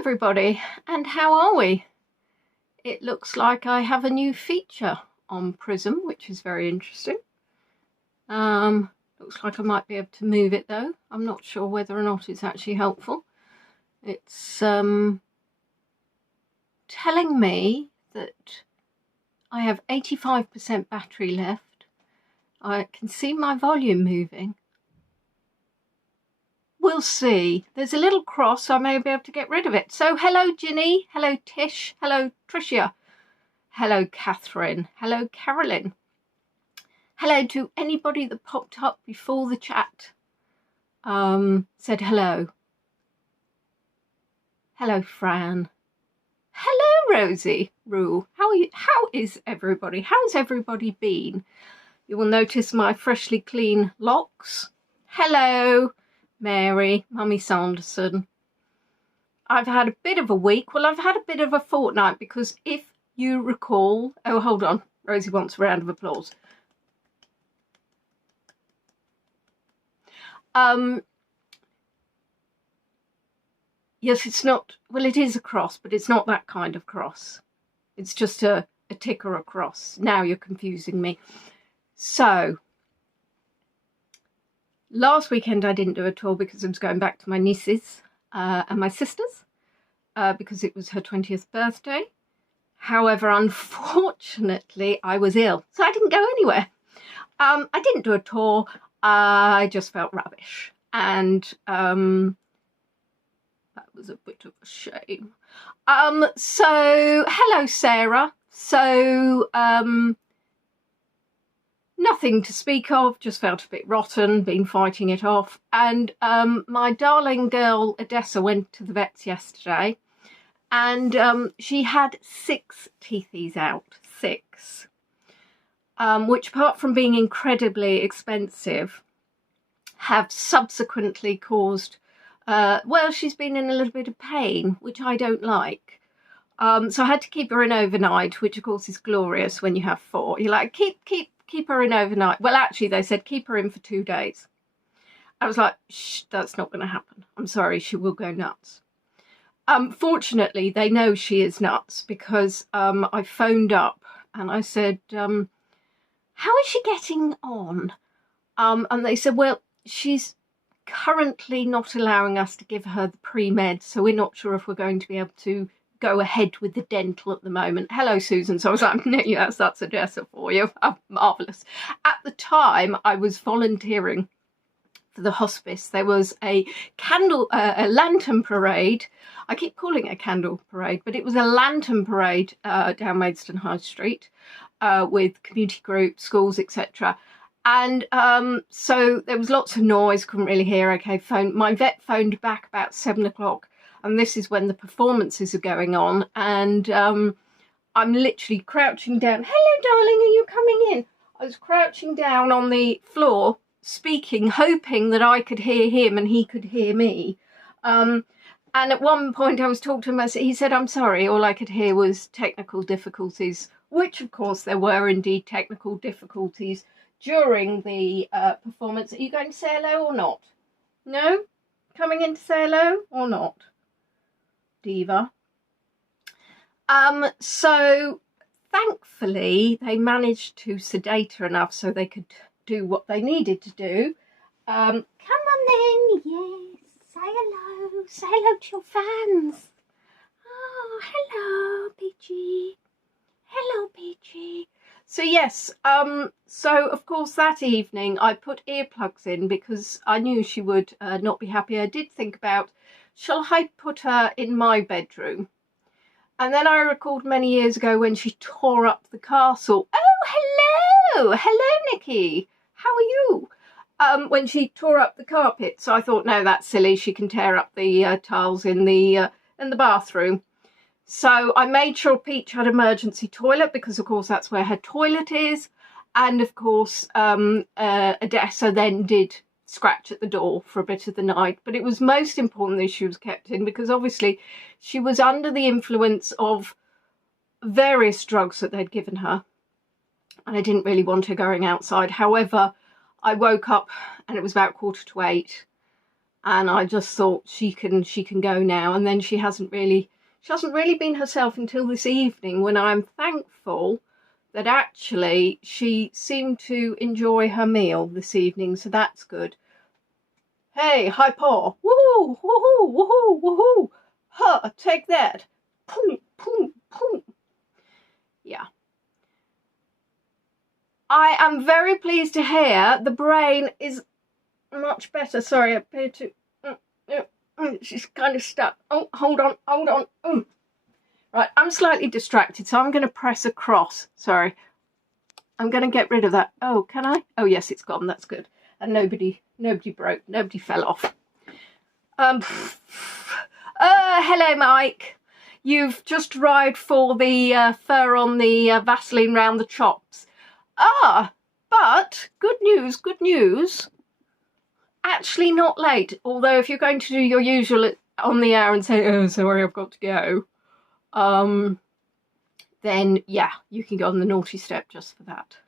everybody, and how are we? It looks like I have a new feature on Prism, which is very interesting. Looks like I might be able to move it though. I'm not sure whether or not it's actually helpful. It's telling me that I have 85% battery left. I can see my volume moving. We'll see. There's a little cross, so I may be able to get rid of it. So hello Ginny, hello Tish, hello Tricia, hello Catherine, hello Carolyn. Hello to anybody that popped up before the chat. Said hello. Hello Fran. Hello Rosie Rue. How is everybody? How's everybody been? You will notice my freshly clean locks. Hello Mary, Mummy Sanderson. I've had a bit of a week. Well, I've had a bit of a fortnight because if you recall... Oh, hold on. Rosie wants a round of applause. Yes, it's not... Well, it is a cross, but it's not that kind of cross. It's just a tick or a cross. Now you're confusing me. So... Last weekend I didn't do a tour because I was going back to my nieces and my sisters because it was her 20th birthday. However, unfortunately, I was ill, so I didn't go anywhere. I didn't do a tour. I just felt rubbish, and that was a bit of a shame. So hello, Sarah. So nothing to speak of, just felt a bit rotten, been fighting it off. And my darling girl Odessa went to the vets yesterday and she had 6 teethies out, 6, which apart from being incredibly expensive, have subsequently caused, well, she's been in a little bit of pain, which I don't like. So I had to keep her in overnight, which of course is glorious when you have 4. You're like, keep her in overnight. Well, actually, they said keep her in for 2 days. I was like, shh, that's not going to happen. I'm sorry, she will go nuts. Fortunately, they know she is nuts because I phoned up and I said, how is she getting on? And they said, well, she's currently not allowing us to give her the pre-med, so we're not sure if we're going to be able to go ahead with the dental at the moment. Hello, Susan. So I was like, no, yes, that's Odessa for you. Oh, marvellous. At the time, I was volunteering for the hospice. There was a lantern parade. I keep calling it a candle parade, but it was a lantern parade down Maidstone High Street with community groups, schools, etc. And so there was lots of noise, couldn't really hear. Okay, my vet phoned back about 7 o'clock. And this is when the performances are going on. And I'm literally crouching down. Hello, darling, are you coming in? I was crouching down on the floor, speaking, hoping that I could hear him and he could hear me. And at one point I was talking to him. He said, I'm sorry, all I could hear was technical difficulties, which of course there were indeed technical difficulties during the performance. Are you going to say hello or not? No? Coming in to say hello or not? Diva. So thankfully they managed to sedate her enough so they could do what they needed to do. Come on then, yes, say hello to your fans. Oh, hello Peachy, hello Peachy. So yes, so of course that evening I put earplugs in because I knew she would not be happy. I did think about, shall I put her in my bedroom? And then I recalled many years ago when she tore up the castle. Oh, hello! Hello, Nikki. How are you? When she tore up the carpet. So I thought, no, that's silly. She can tear up the tiles in the bathroom. So I made sure Peach had an emergency toilet because, of course, that's where her toilet is. And, of course, Odessa then did scratch at the door for a bit of the night, but it was most important that she was kept in because obviously she was under the influence of various drugs that they'd given her and I didn't really want her going outside. However, I woke up and it was about 7:45 and I just thought she can go now. And then she hasn't really been herself until this evening, when I'm thankful that actually she seemed to enjoy her meal this evening, so that's good. Hey, hi paw, woohoo, woohoo, woohoo, woohoo, huh, take that, boom, boom, boom. Yeah. I am very pleased to hear the brain is much better. Sorry, I appear to... she's kind of stuck. Oh, hold on. Right, I'm slightly distracted, so I'm going to press across. Sorry. I'm going to get rid of that. Oh, can I? Oh, yes, it's gone. That's good. And nobody broke. Nobody fell off. Hello, Mike. You've just arrived for the fur on the Vaseline round the chops. Ah, but good news. Actually not late, although if you're going to do your usual on the hour and say, oh, sorry, I've got to go, then yeah, you can go on the naughty step just for that.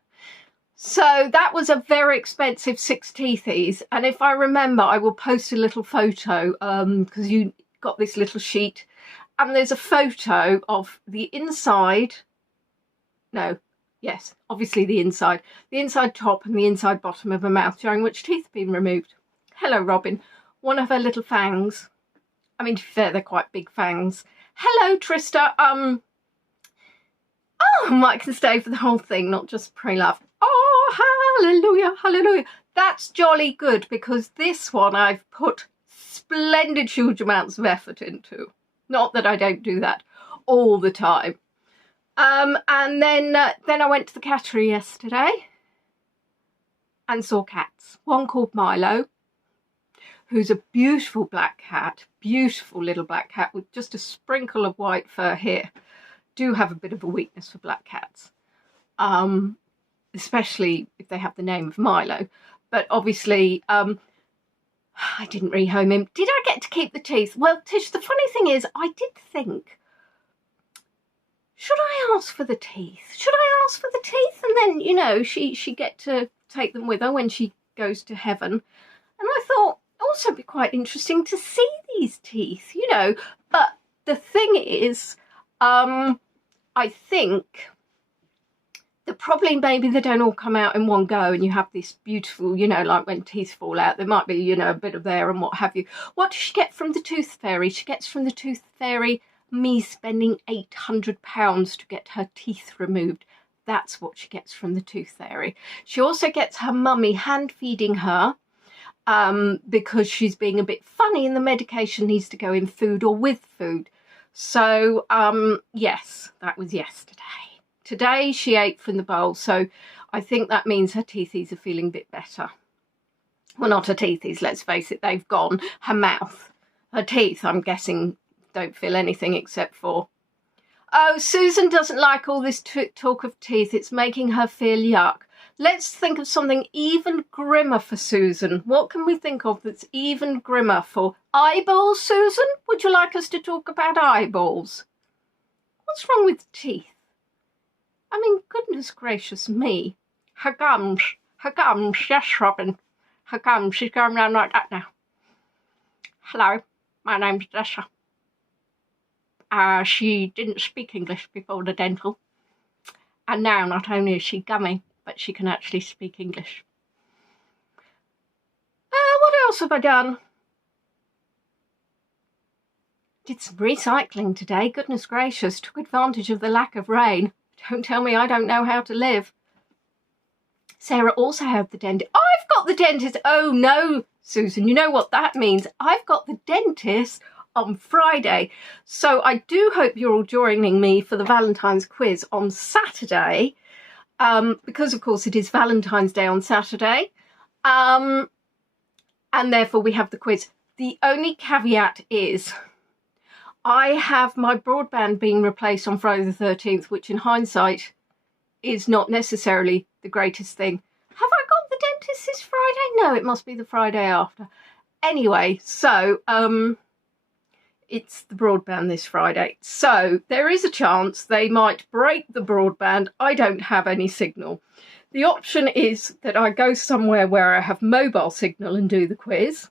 So that was a very expensive 6 teethies, and if I remember, I will post a little photo, because you got this little sheet, and there's a photo of the inside, obviously the inside top and the inside bottom of her mouth, showing which teeth have been removed. Hello, Robin. One of her little fangs. I mean, to be fair, they're quite big fangs. Hello, Trista. Oh, Mike can stay for the whole thing, not just pre-love. Oh, hallelujah, hallelujah. That's jolly good, because this one I've put splendid, huge amounts of effort into. Not that I don't do that all the time. And then I went to the cattery yesterday and saw cats. One called Milo, who's a beautiful black cat, beautiful little black cat with just a sprinkle of white fur here. Do have a bit of a weakness for black cats, especially if they have the name of Milo. But obviously, I didn't rehome him. Did I get to keep the teeth? Well, Tish, the funny thing is, I did think, should I ask for the teeth? Should I ask for the teeth? And then, you know, she get to take them with her when she goes to heaven. And I thought, also it'd be quite interesting to see these teeth, you know. But the thing is, I think that probably maybe they don't all come out in one go and you have this beautiful, you know, like when teeth fall out, there might be, you know, a bit of there and what have you. What does she get from the tooth fairy? She gets from the tooth fairy me spending £800 to get her teeth removed. That's what she gets from the tooth fairy. She also gets her mummy hand feeding her because she's being a bit funny and the medication needs to go in food or with food. So yes, that was yesterday. Today she ate from the bowl, so I think that means her teethies are feeling a bit better. Well, not her teethies, let's face it, they've gone. Her mouth, her teeth, I'm guessing, don't feel anything except for... Oh, Susan doesn't like all this talk of teeth. It's making her feel yuck. Let's think of something even grimmer for Susan. What can we think of that's even grimmer for eyeballs, Susan? Would you like us to talk about eyeballs? What's wrong with teeth? I mean, goodness gracious me. Her gums, yes, Robin. Her gums, she's going round like that now. Hello, my name's Dessa. She didn't speak English before the dental. And now not only is she gummy, but she can actually speak English. What else have I done? Did some recycling today, goodness gracious. Took advantage of the lack of rain. Don't tell me I don't know how to live. Sarah also had the dentist. I've got the dentist. Oh no, Susan, you know what that means. I've got the dentist on Friday. So I do hope you're all joining me for the Valentine's quiz on Saturday, because of course it is Valentine's Day on Saturday, and therefore we have the quiz. The only caveat is I have my broadband being replaced on Friday the 13th, which in hindsight is not necessarily the greatest thing. Have I got the dentist this Friday? No, it must be the Friday after. Anyway, so it's the broadband this Friday. So there is a chance they might break the broadband. I don't have any signal. The option is that I go somewhere where I have mobile signal and do the quiz.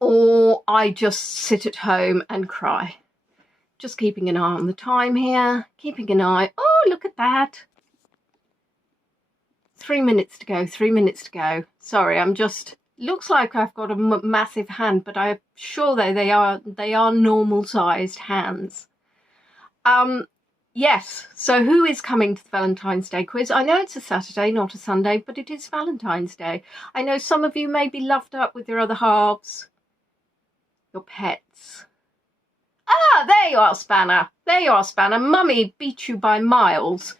or I just sit at home and cry. Just keeping an eye on the time here, keeping an eye. Oh, look at that. 3 minutes to go, 3 minutes to go. Sorry, I'm just, looks like I've got a massive hand, but I'm sure they are normal sized hands. Yes, so who is coming to the Valentine's Day quiz? I know it's a Saturday, not a Sunday, but it is Valentine's Day. I know some of you may be loved up with your other halves, your pets. Ah, there you are, Spanner. There you are, Spanner. Mummy beat you by miles.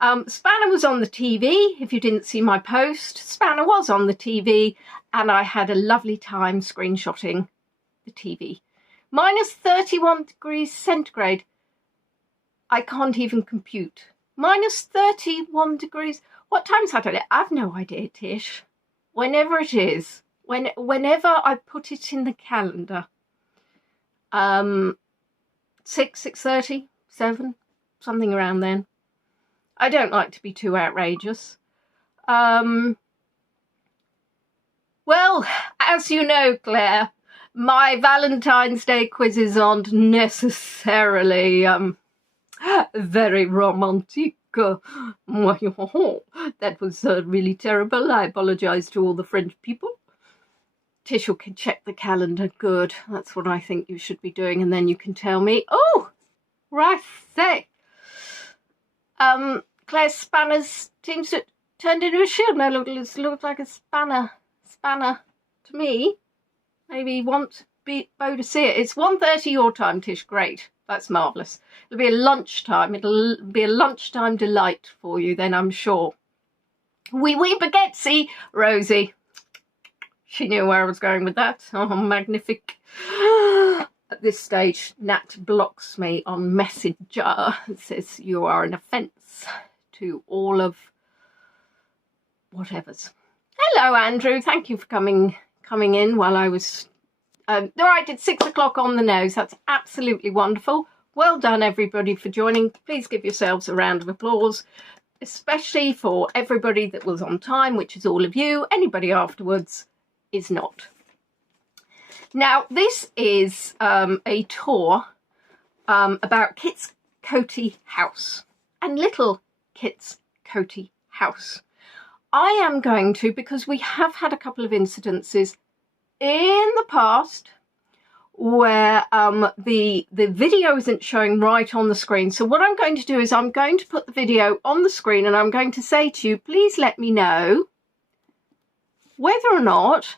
Spanner was on the TV. If you didn't see my post, Spanner was on the TV, and I had a lovely time screenshotting the TV. Minus 31 degrees centigrade. I can't even compute. Minus 31 degrees. What time Saturday? I've no idea, Tish. Whenever it is. Whenever I put it in the calendar. 6, 6:30, 7, something around then. I don't like to be too outrageous. Well, as you know, Claire, my Valentine's Day quizzes aren't necessarily very romantic. That was really terrible. I apologise to all the French people. Tishel can check the calendar. Good. That's what I think you should be doing, and then you can tell me. Oh, right. Claire's spanners seems to turned into a shield. No, looks like a spanner to me. Maybe you want Bo to see it. It's 1:30 your time, Tish. Great. That's marvellous. It'll be a lunchtime. It'll be a lunchtime delight for you then, I'm sure. Oui, baguette, Rosie. She knew where I was going with that. Oh, magnifique. At this stage, Nat blocks me on Messenger. It says you are an offence to all of whatevers. Hello, Andrew. Thank you for coming in while I was... right, it's 6 o'clock on the nose. That's absolutely wonderful. Well done, everybody, for joining. Please give yourselves a round of applause, especially for everybody that was on time, which is all of you. Anybody afterwards is not. Now, this is a tour about Kit's Coty House and Little Kit's Coty House. I am going to, because we have had a couple of incidences in the past where the video isn't showing right on the screen. So what I'm going to do is I'm going to put the video on the screen, and I'm going to say to you, please let me know whether or not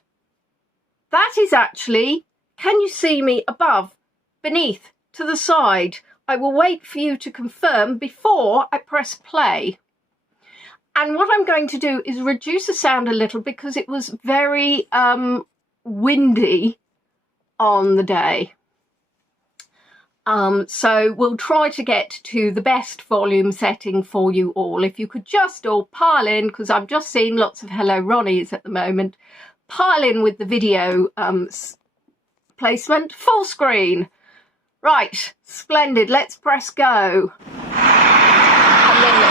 that is actually, can you see me above, beneath, to the side? I will wait for you to confirm before I press play. And what I'm going to do is reduce the sound a little because it was very windy on the day. So we'll try to get to the best volume setting for you all. If you could just all pile in, because I'm just seeing lots of hello Ronnies at the moment, pile in with the video placement. Full screen. Right, splendid. Let's press go. And then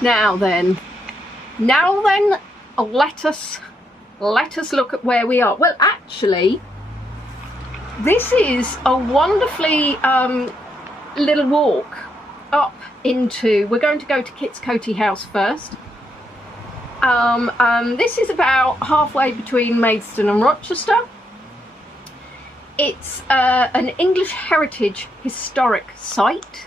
Now then, let us look at where we are. Well, actually, this is a wonderfully little walk up into, we're going to go to Kit's Coty House first. This is about halfway between Maidstone and Rochester. It's an English heritage historic site.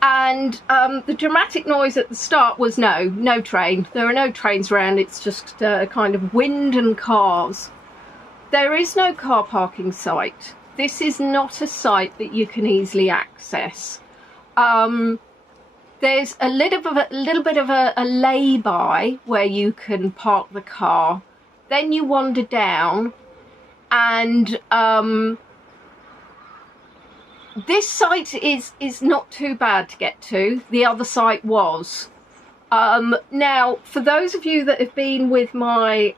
And the dramatic noise at the start was no train. There are no trains around. It's just kind of wind and cars. There is no car parking site. This is not a site that you can easily access. There's a little bit of a lay-by where you can park the car. Then you wander down, and this site is not too bad to get to. The other site was. Now, for those of you that have been with my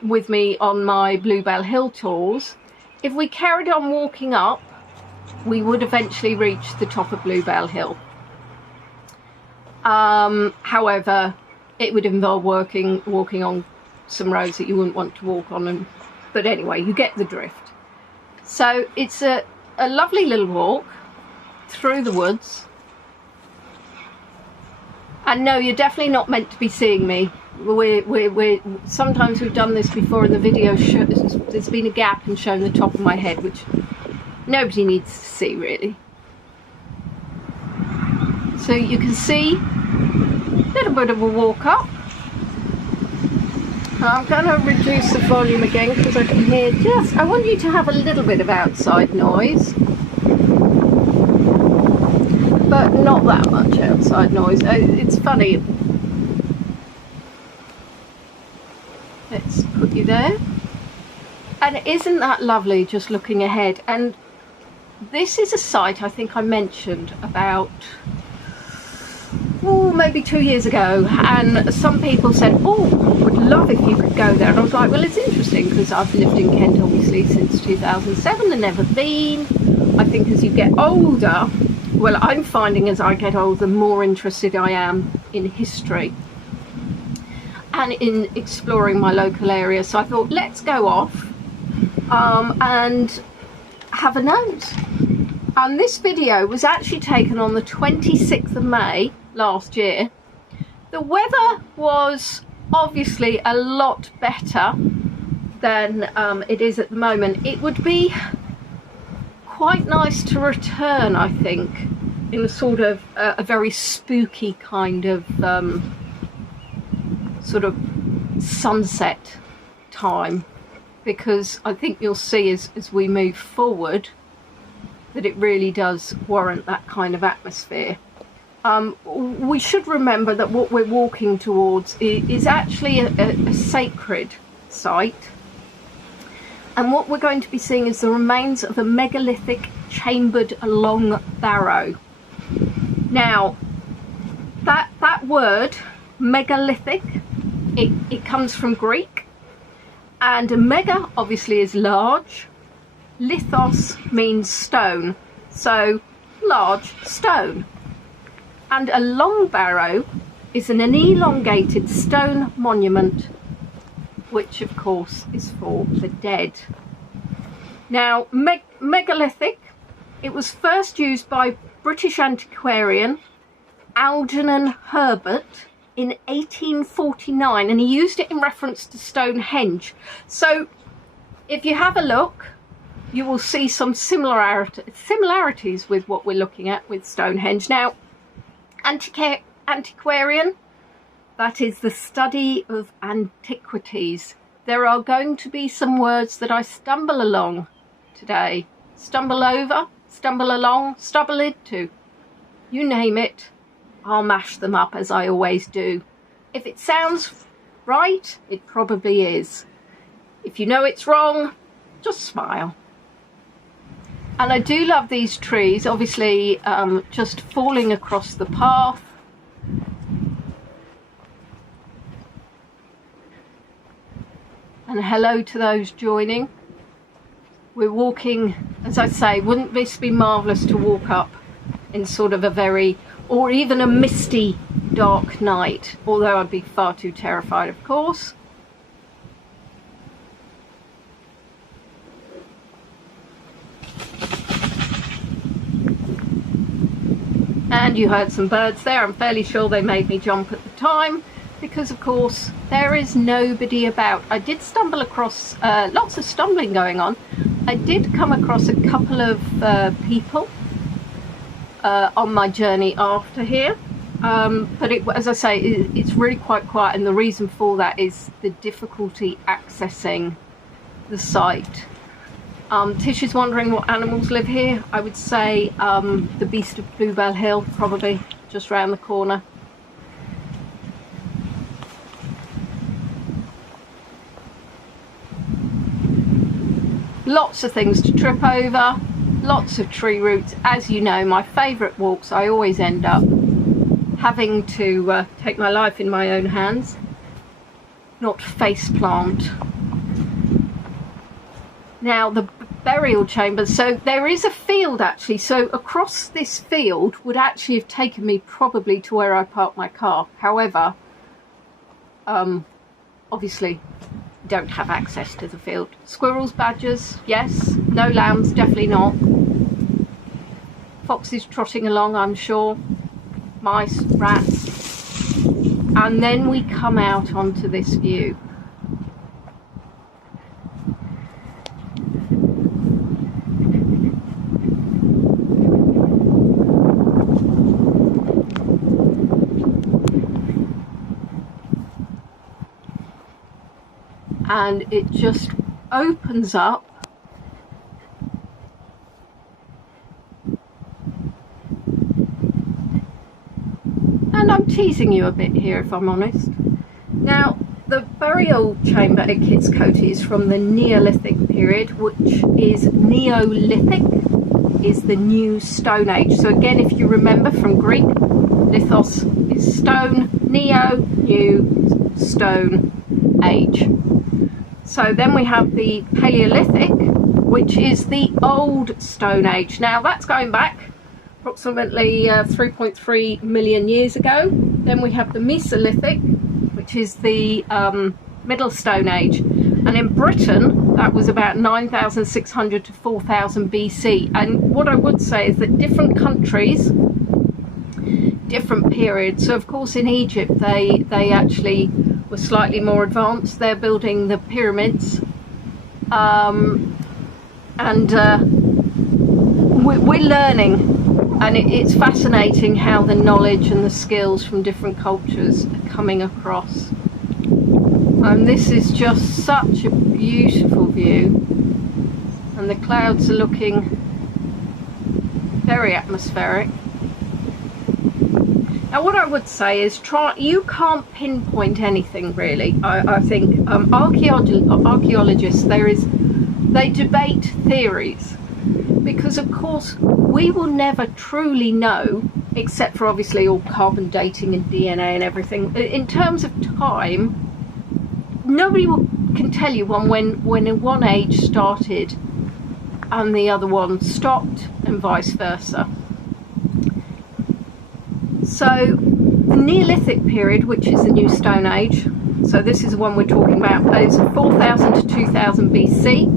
with me on my Bluebell Hill tours, if we carried on walking up, we would eventually reach the top of Bluebell Hill. However, it would involve walking on some roads that you wouldn't want to walk on, but anyway, you get the drift. So it's a lovely little walk through the woods. And no, you're definitely not meant to be seeing me. Sometimes we've done this before in the video, there's been a gap and shown the top of my head, which nobody needs to see really. So you can see a little bit of a walk up. I'm going to reduce the volume again because I can hear I want you to have a little bit of outside noise, but not that much outside noise. It's funny. Let's put you there. And isn't that lovely just looking ahead? And this is a site I think I mentioned about maybe 2 years ago, and some people said, would love if you could go there. And I was like, well, it's interesting because I've lived in Kent obviously since 2007 and never been. I think as you get older, well, I'm finding as I get older, the more interested I am in history and in exploring my local area. So I thought, let's go off and have a nose. And this video was actually taken on the 26th of May last year. The weather was obviously a lot better than it is at the moment. It would be quite nice to return, I think, in a sort of a very spooky kind of sort of sunset time, because I think you'll see as we move forward that it really does warrant that kind of atmosphere. We should remember that what we're walking towards is actually a sacred site, and what we're going to be seeing is the remains of a megalithic chambered long barrow. Now that word megalithic, it comes from Greek, and mega obviously is large, lithos means stone, so large stone. And a long barrow is an elongated stone monument, which of course is for the dead. Now, megalithic, it was first used by British antiquarian Algernon Herbert in 1849, and he used it in reference to Stonehenge. So if you have a look, you will see some similarities with what we're looking at with Stonehenge. Now, antiquarian, that is the study of antiquities. There are going to be some words that I stumble along today. Stumble over, stumble along, stumble into. You name it, I'll mash them up as I always do. If it sounds right, it probably is. If you know it's wrong, just smile. And I do love these trees, obviously just falling across the path. And hello to those joining. We're walking, as I say, wouldn't this be marvellous to walk up in sort of a very, or even a misty, dark night, although I'd be far too terrified, of course. And you heard some birds there. I'm fairly sure they made me jump at the time because, of course, there is nobody about. I did stumble across, lots of stumbling going on. I did come across a couple of people on my journey after here. But as I say, it's really quite quiet, and the reason for that is the difficulty accessing the site. Tish is wondering what animals live here. I would say the beast of Bluebell Hill, probably just round the corner. Lots of things to trip over, lots of tree roots. As you know, my favourite walks, I always end up having to take my life in my own hands, not face plant. Now the burial chamber. So there is a field actually, so across this field would actually have taken me probably to where I parked my car. However, obviously don't have access to the field. Squirrels, badgers, yes. No lambs, definitely not. Foxes trotting along, I'm sure. Mice, rats. And then we come out onto this view. And it just opens up and I'm teasing you a bit here if I'm honest. Now the burial chamber at Kitskote is from the Neolithic period, which is Neolithic is the new Stone Age. So again, if you remember from Greek, lithos is stone, neo, new, stone, age. So then we have the Paleolithic, which is the old Stone Age. Now that's going back approximately 3.3 million years ago. Then we have the Mesolithic, which is the Middle Stone Age. And in Britain, that was about 9,600 to 4,000 BC. And what I would say is that different countries, different periods. So of course in Egypt, they actually were slightly more advanced. They're building the pyramids, and we're learning, and it's fascinating how the knowledge and the skills from different cultures are coming across. And this is just such a beautiful view, and the clouds are looking very atmospheric. Now what I would say is you can't pinpoint anything really. I think archaeologists, they debate theories, because of course we will never truly know, except for obviously all carbon dating and DNA and everything. In terms of time, nobody can tell you when one age started and the other one stopped, and vice versa. So the Neolithic period, which is the new Stone Age, so this is the one we're talking about, is 4,000 to 2,000 BC.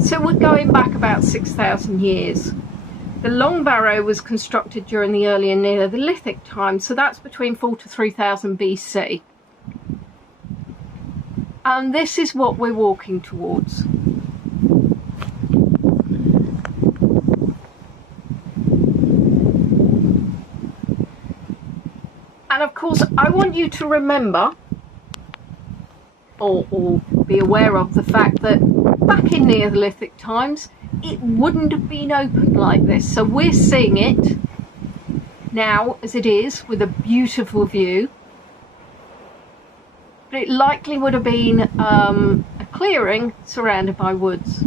So we're going back about 6,000 years. The Long Barrow was constructed during the earlier Neolithic time, so that's between 4 to 3,000 BC. And this is what we're walking towards. And of course, I want you to remember, or be aware of the fact that back in Neolithic times, it wouldn't have been open like this. So we're seeing it now as it is, with a beautiful view. But it likely would have been a clearing surrounded by woods.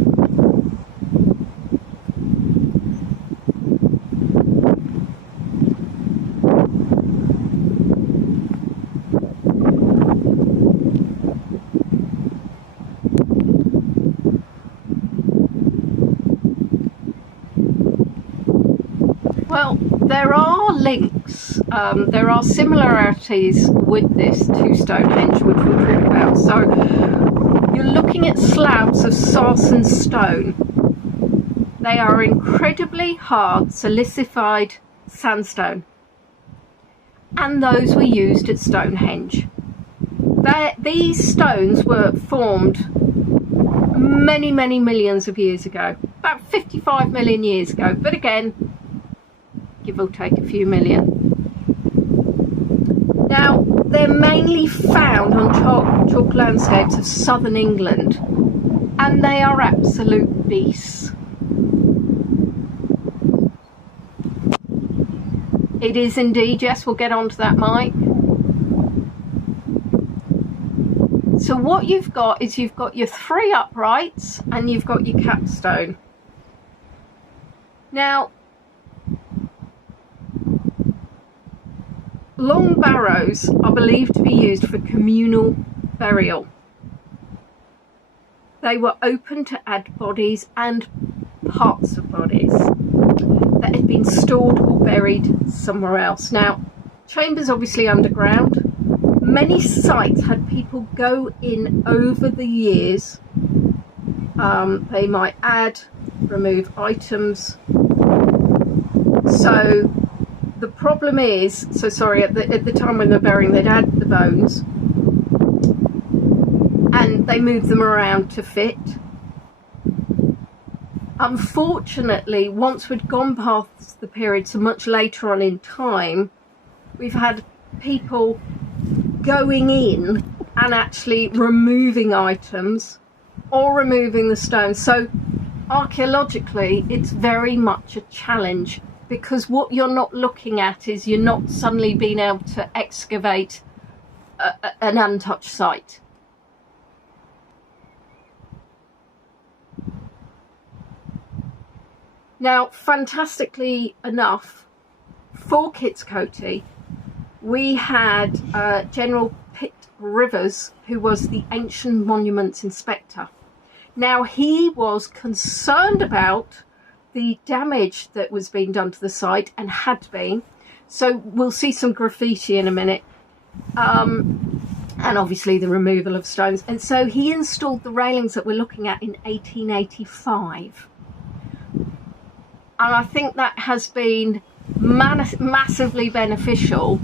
Well, there are links, there are similarities with this to Stonehenge, which we'll talk about. So you're looking at slabs of sarsen stone. They are incredibly hard silicified sandstone, and those were used at Stonehenge. These stones were formed many millions of years ago, about 55 million years ago, but again, give or take a few million. Now, they're mainly found on chalk landscapes of southern England, and they are absolute beasts. It is indeed, yes, we'll get onto that, Mike. So what you've got is you've got your three uprights and you've got your capstone. Now, long barrows are believed to be used for communal burial. they were open to add bodies and parts of bodies that had been stored or buried somewhere else. Now, chambers obviously underground. Many sites had people go in over the years. They might add, remove items. So the problem is, so sorry, at the time when they're burying, they'd add the bones and they move them around to fit. Unfortunately, once we'd gone past the period, so much later on in time, we've had people going in and actually removing items or removing the stones. So archaeologically, it's very much a challenge, because what you're not looking at is you're not suddenly being able to excavate an untouched site. Now, fantastically enough, for Kitskote, we had General Pitt Rivers, who was the Ancient Monuments Inspector. Now, he was concerned about the damage that was being done to the site, and had been. So we'll see some graffiti in a minute. And obviously the removal of stones. And so he installed the railings that we're looking at in 1885. And I think that has been massively beneficial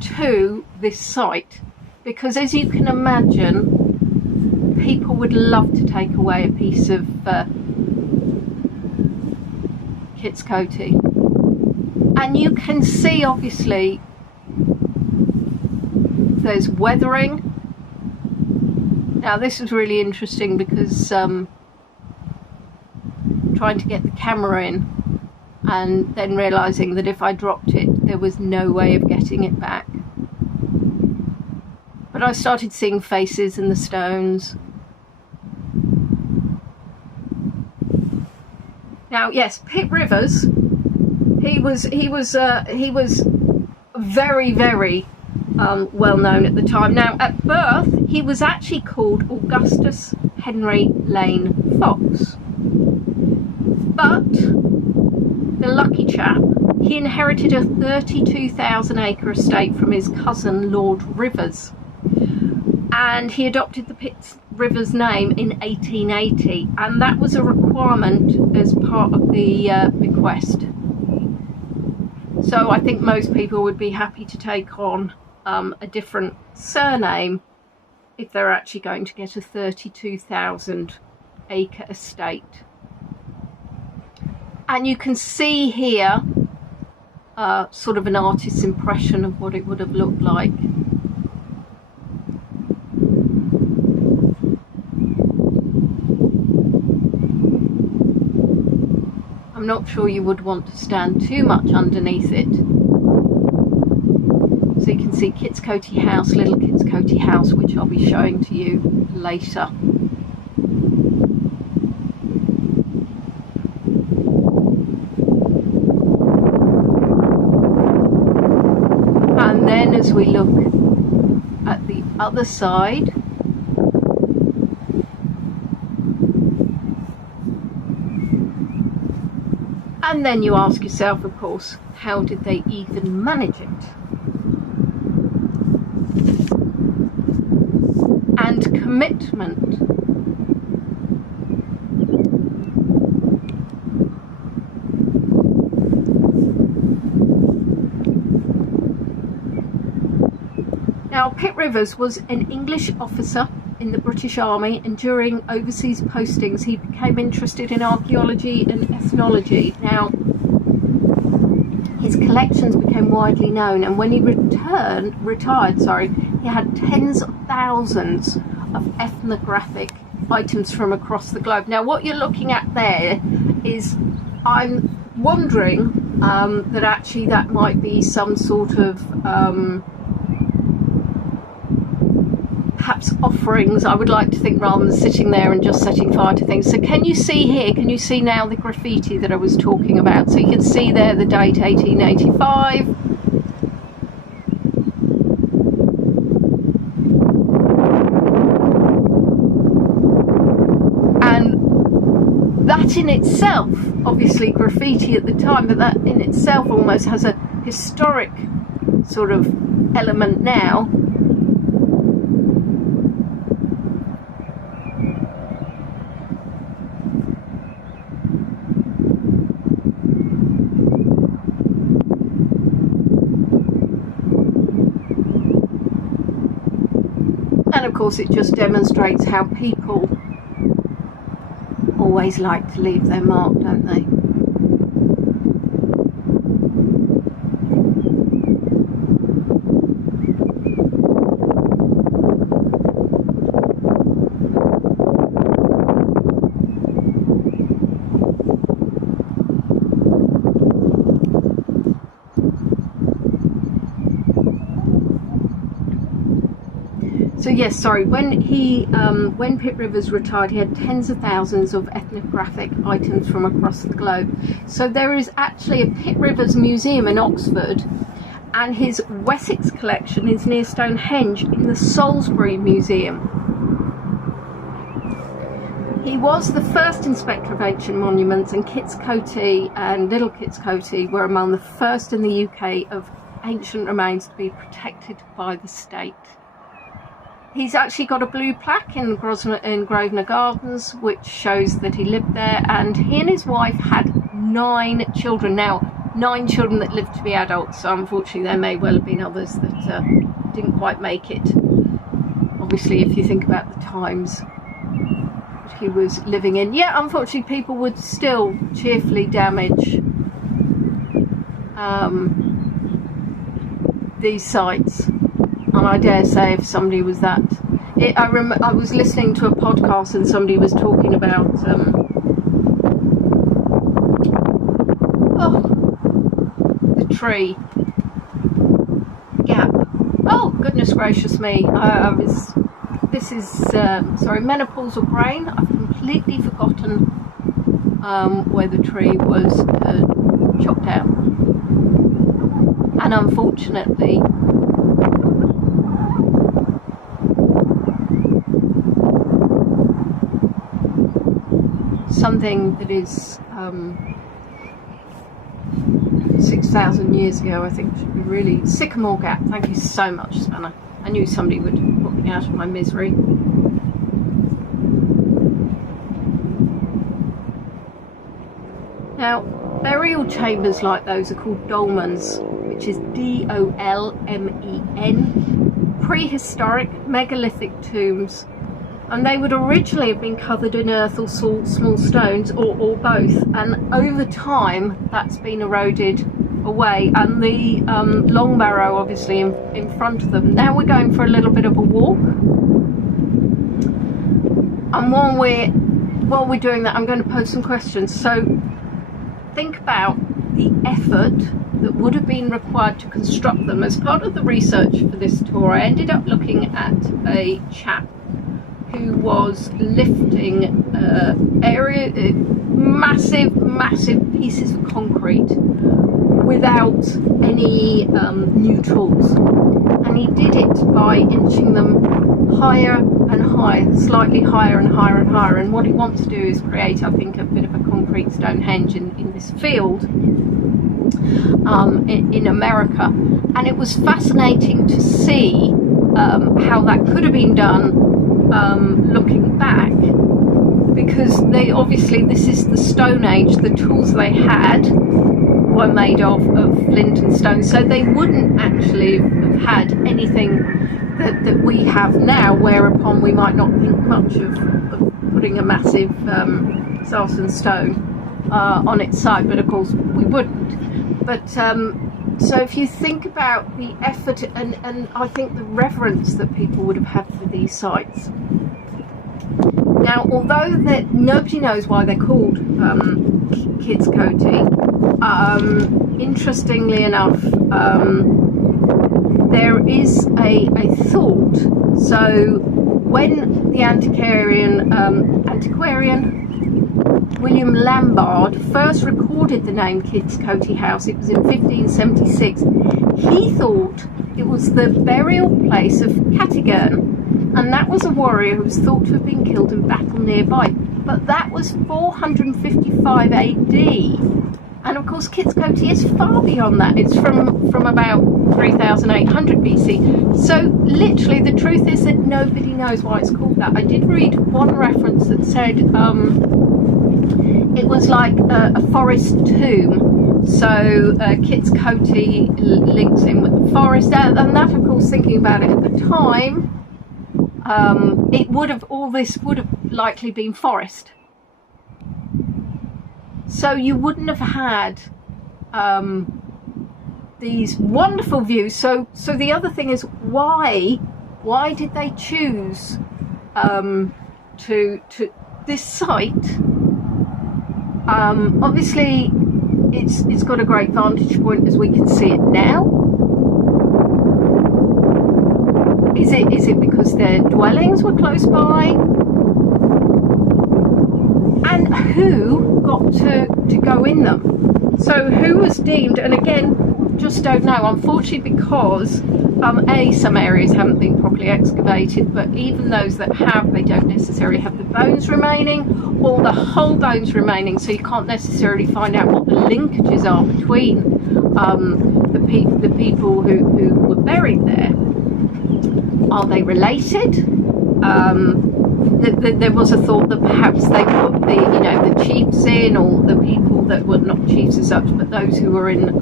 to this site, because as you can imagine, people would love to take away a piece of Kitskote. And you can see obviously there's weathering. Now this is really interesting because trying to get the camera in and then realizing that if I dropped it there was no way of getting it back. But I started seeing faces in the stones. Now, yes, Pitt Rivers, he was very, very well known at the time. Now, at birth, he was actually called Augustus Henry Lane Fox. But the lucky chap, he inherited a 32,000 acre estate from his cousin Lord Rivers, and he adopted the Pitt Rivers name in 1880, and that was a requirement as part of the bequest. So I think most people would be happy to take on a different surname if they're actually going to get a 32,000 acre estate. And you can see here sort of an artist's impression of what it would have looked like. I'm not sure you would want to stand too much underneath it. So you can see Kitskote House, Little Kitskote House, which I'll be showing to you later. And then as we look at the other side, and then you ask yourself, of course, how did they even manage it? And commitment. Now, Pitt Rivers was an English officer in the British Army, and during overseas postings he became interested in archaeology and ethnology. Now, his collections became widely known, and when he retired, he had tens of thousands of ethnographic items from across the globe. Now, what you're looking at there is, I'm wondering that actually that might be some sort of perhaps offerings, I would like to think, rather than sitting there and just setting fire to things. So can you see here, can you see now the graffiti that I was talking about? So you can see there the date 1885. which in itself, obviously graffiti at the time, but that in itself almost has a historic sort of element now. And of course it just demonstrates how people always like to leave their mark, don't they? So yes, sorry, when Pitt Rivers retired, he had tens of thousands of ethnographic items from across the globe. So there is actually a Pitt Rivers museum in Oxford, and his Wessex collection is near Stonehenge in the Salisbury Museum. He was the first inspector of ancient monuments, and Kit's Coty and Little Kit's Coty were among the first in the UK of ancient remains to be protected by the state. He's actually got a blue plaque in Grosvenor Gardens, which shows that he lived there, and he and his wife had 9 children. Now, 9 children that lived to be adults, so unfortunately there may well have been others that didn't quite make it. Obviously, if you think about the times that he was living in. Yeah, unfortunately people would still cheerfully damage these sites. And I dare say if somebody was that... I was listening to a podcast and somebody was talking about... the tree gap. Oh, goodness gracious me. Sorry, menopausal brain. I've completely forgotten where the tree was chopped down. And unfortunately... something that is 6,000 years ago, I think, should be really... Sycamore Gap. Thank you so much, Spanner. I knew somebody would put me out of my misery. Now, burial chambers like those are called dolmens, which is D-O-L-M-E-N. Prehistoric megalithic tombs. And they would originally have been covered in earth or small stones, or both, and over time that's been eroded away, and the long barrow obviously in front of them. Now we're going for a little bit of a walk, and while we're doing that, I'm going to pose some questions. So think about the effort that would have been required to construct them. As part of the research for this tour, I ended up looking at a chap who was lifting massive pieces of concrete without any new tools, and he did it by inching them higher and higher, slightly higher and higher and higher. And what he wants to do is create, I think, a bit of a concrete Stonehenge in this field in America. And it was fascinating to see how that could have been done looking back, because they obviously, this is the Stone Age, the tools they had were made of flint and stone, so they wouldn't actually have had anything that we have now, whereupon we might not think much of putting a massive sarsen stone on its side, but of course we wouldn't. But so if you think about the effort and I think the reverence that people would have had for these sites. Now, although that nobody knows why they're called Kit's Coty, interestingly enough, there is a thought. So when the antiquarian William Lambard first recorded the name Kit's Coty House, it was in 1576, he thought it was the burial place of Catigern, and that was a warrior who was thought to have been killed in battle nearby. but that was 455 AD. And of course Kitskote is far beyond that. It's from about 3800 BC. So literally the truth is that nobody knows why it's called that. I did read one reference that said it was like a forest tomb. So Kitskote links in with the forest, and that of course, thinking about it at the time, all this would have likely been forest. So you wouldn't have had these wonderful views. So the other thing is, why did they choose to this site? Obviously, it's got a great vantage point as we can see it now. Is it because their dwellings were close by? And who got to go in them? So who was deemed, and again, just don't know, unfortunately, because some areas haven't been properly excavated, but even those that have, they don't necessarily have the bones remaining or the whole bones remaining, so you can't necessarily find out what the linkages are between the people who were buried there. Are they related? There was a thought that perhaps they put the chiefs in, or the people that were not chiefs as such, but those who were in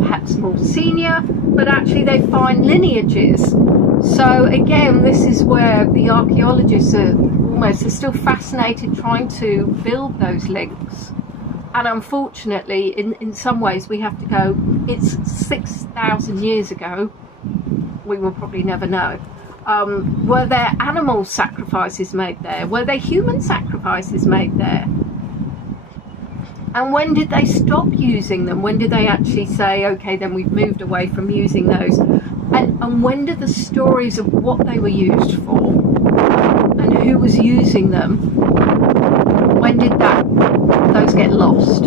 perhaps more senior, but actually they find lineages. So again, this is where the archaeologists are still fascinated trying to build those links. And unfortunately, in some ways we have to go, it's 6,000 years ago, we will probably never know. Were there animal sacrifices made there? Were there human sacrifices made there? And when did they stop using them? When did they actually say, okay, then we've moved away from using those? And when did the stories of what they were used for and who was using them, when did those get lost?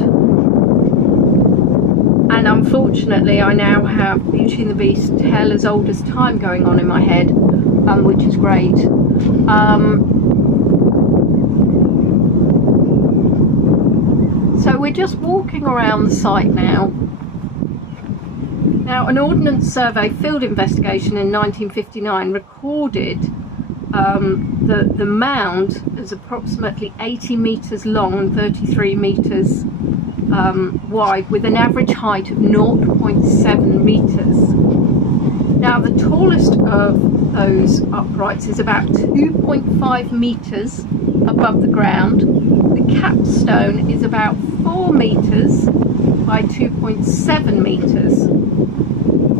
And unfortunately, I now have Beauty and the Beast tale as old as time going on in my head, which is great. So we're just walking around the site now. Now, an Ordnance Survey field investigation in 1959 recorded the mound as approximately 80 metres long and 33 metres wide, with an average height of 0.7 metres. Now, the tallest of those uprights is about 2.5 metres above the ground. The capstone is about 4 metres by 2.7 metres.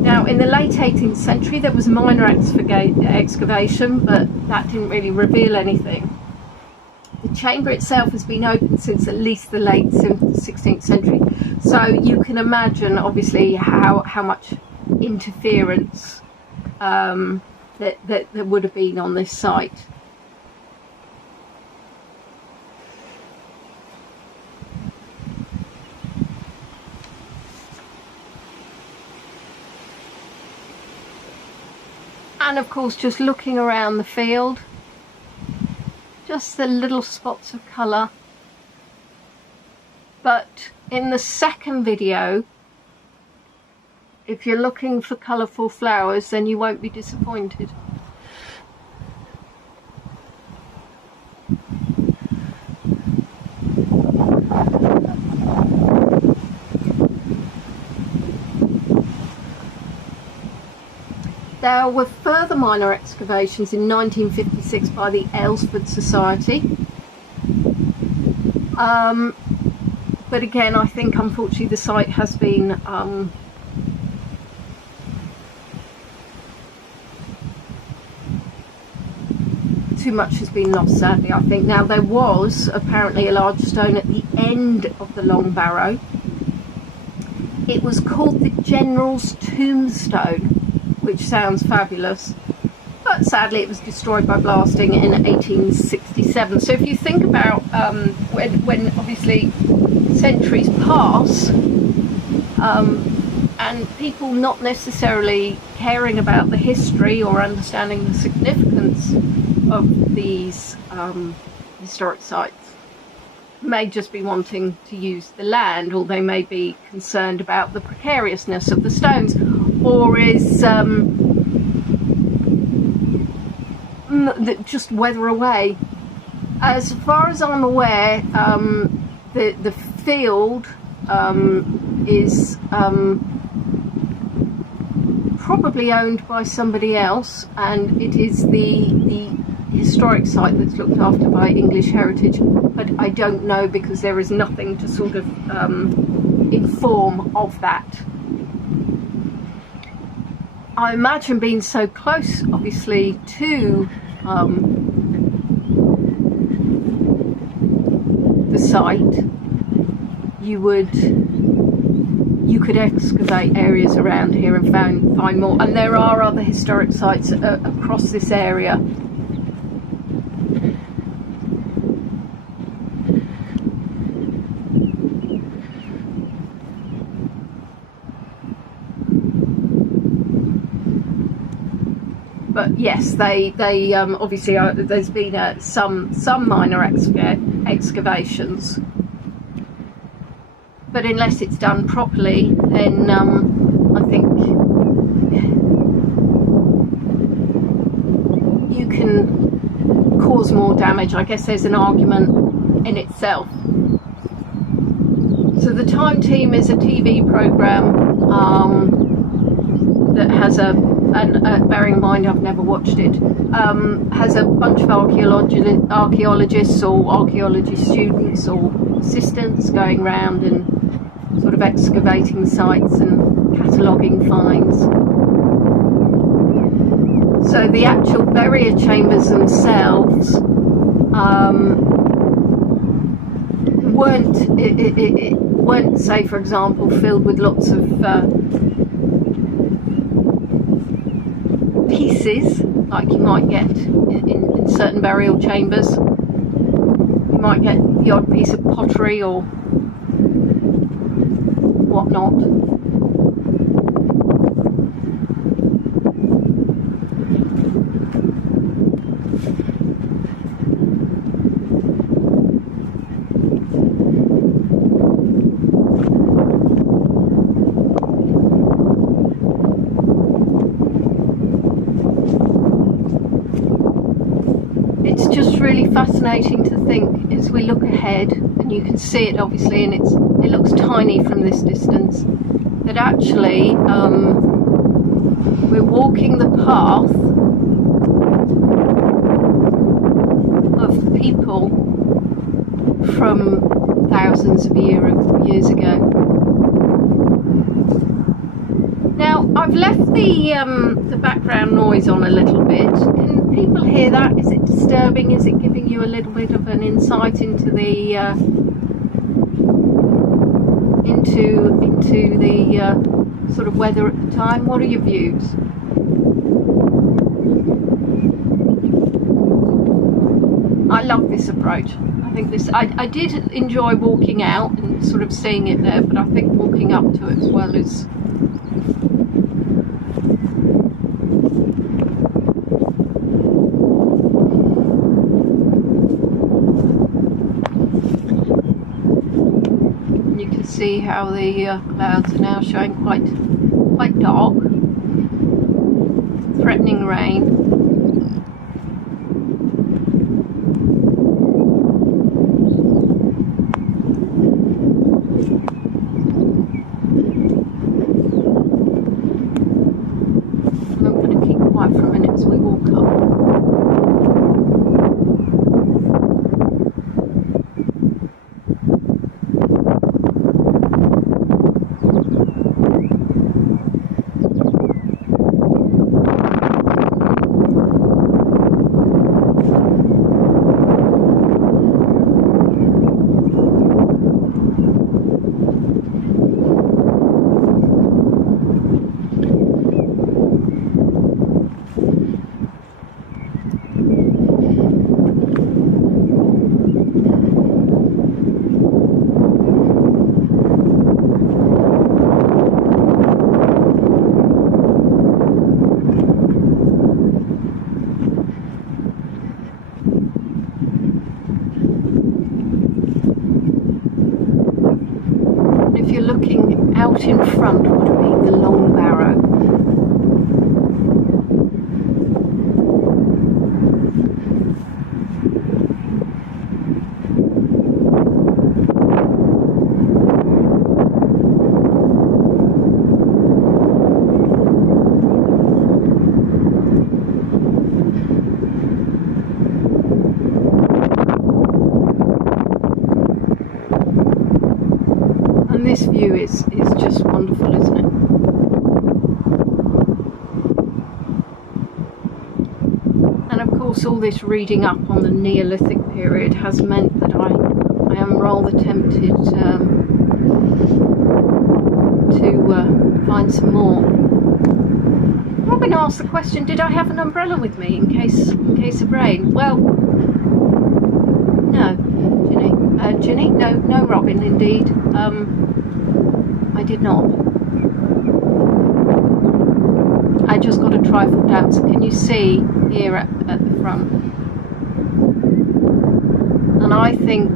Now, in the late 18th century, there was minor excavation, but that didn't really reveal anything. The chamber itself has been open since at least the late 16th century. So you can imagine, obviously, how much interference that there would have been on this site. And of course, just looking around the field, just the little spots of colour. But in the second video, if you're looking for colourful flowers, then you won't be disappointed. There were further minor excavations in 1956 by the Aylesford Society. But again, I think unfortunately the site has been too much has been lost, sadly, I think. Now, there was apparently a large stone at the end of the long barrow. It was called the General's Tombstone, which sounds fabulous, but sadly it was destroyed by blasting in 1867. So if you think about when obviously centuries pass, and people not necessarily caring about the history or understanding the significance of these historic sites, may just be wanting to use the land, or they may be concerned about the precariousness of the stones, or is just weather away. As far as I'm aware, the field is probably owned by somebody else, and it is the historic site that's looked after by English Heritage, but I don't know because there is nothing to sort of inform of that. I imagine being so close, obviously, to the site, you could excavate areas around here and find more, and there are other historic sites across this area. But yes, they obviously there's been some minor excavations, but unless it's done properly, then I think you can cause more damage. I guess there's an argument in itself. So the Time Team is a TV program that has and bearing in mind I've never watched it, has a bunch of archaeologists or archaeology students or assistants going around and sort of excavating sites and cataloguing finds. So the actual burial chambers themselves weren't, say for example, filled with lots of pieces like you might get in certain burial chambers. You might get the odd piece of pottery or whatnot. Fascinating to think as we look ahead, and you can see it obviously, and it looks tiny from this distance, that actually we're walking the path of people from thousands of years ago. Now I've left the background noise on a little bit. Can people hear that? Is it disturbing? Is it giving you a little bit of an insight into the sort of weather at the time? What are your views? I love this approach. I think I did enjoy walking out and sort of seeing it there, but I think walking up to it as well is see how the clouds are now showing quite dark, threatening rain. And I'm going to keep quiet for a minute as we walk up. view is just wonderful, isn't it? And of course all this reading up on the Neolithic period has meant that I am rather tempted to find some more. Robin asked the question, did I have an umbrella with me in case of rain? Well, no, Ginny. Ginny? No, Robin, indeed. I did not. I just got a trifle down. So can you see here at the front? And I think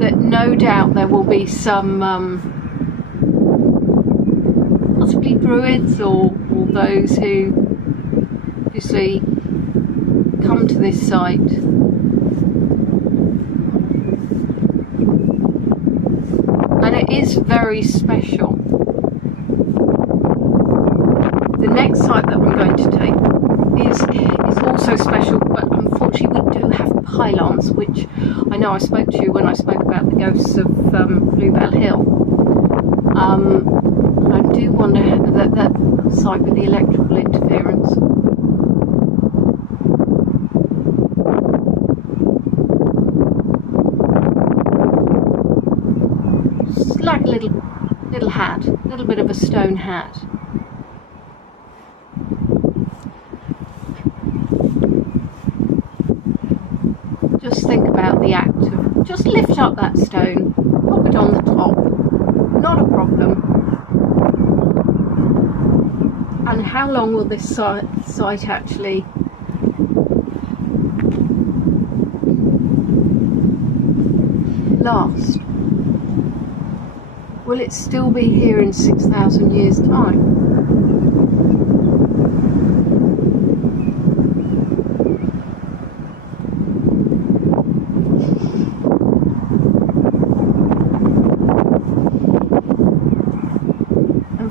that no doubt there will be some possibly druids or those who obviously come to this site. And it is very special. The next site that I'm going to take is also special, but unfortunately we do have pylons, which I know I spoke to you when I spoke about the ghosts of Bluebell Hill. I do wonder that site with the electrical interference. It's like a little hat, a little bit of a stone hat. Just think about the act of just lift up that stone, pop it on the top, not a problem. And how long will this site actually last? Will it still be here in 6,000 years' time?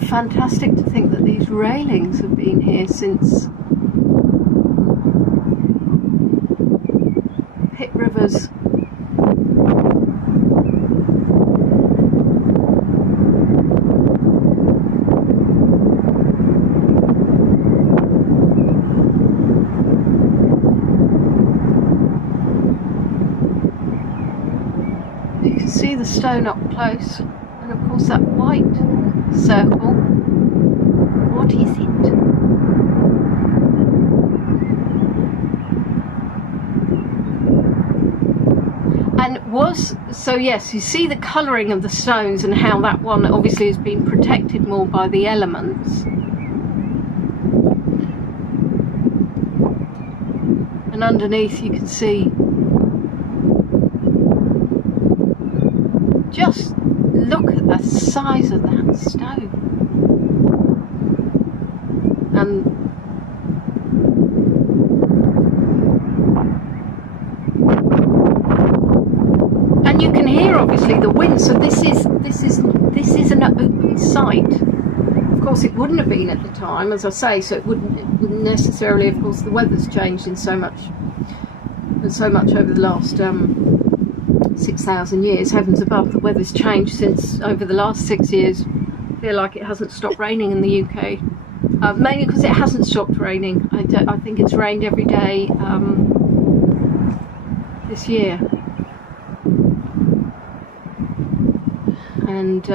Fantastic to think that these railings have been here since Pitt Rivers. You can see the stone up close, and of course that white circle. What is it? And so yes, you see the colouring of the stones and how that one obviously has been protected more by the elements. And underneath you can see just look at the size of that stone. And you can hear obviously the wind. So this is an open site. Of course, it wouldn't have been at the time, as I say. So it wouldn't necessarily. Of course, the weather's changed in so much over the last 6,000 years. Heavens above, the weather's changed since over the last 6 years. I feel like it hasn't stopped raining in the UK. Mainly because it hasn't stopped raining. I think it's rained every day this year. And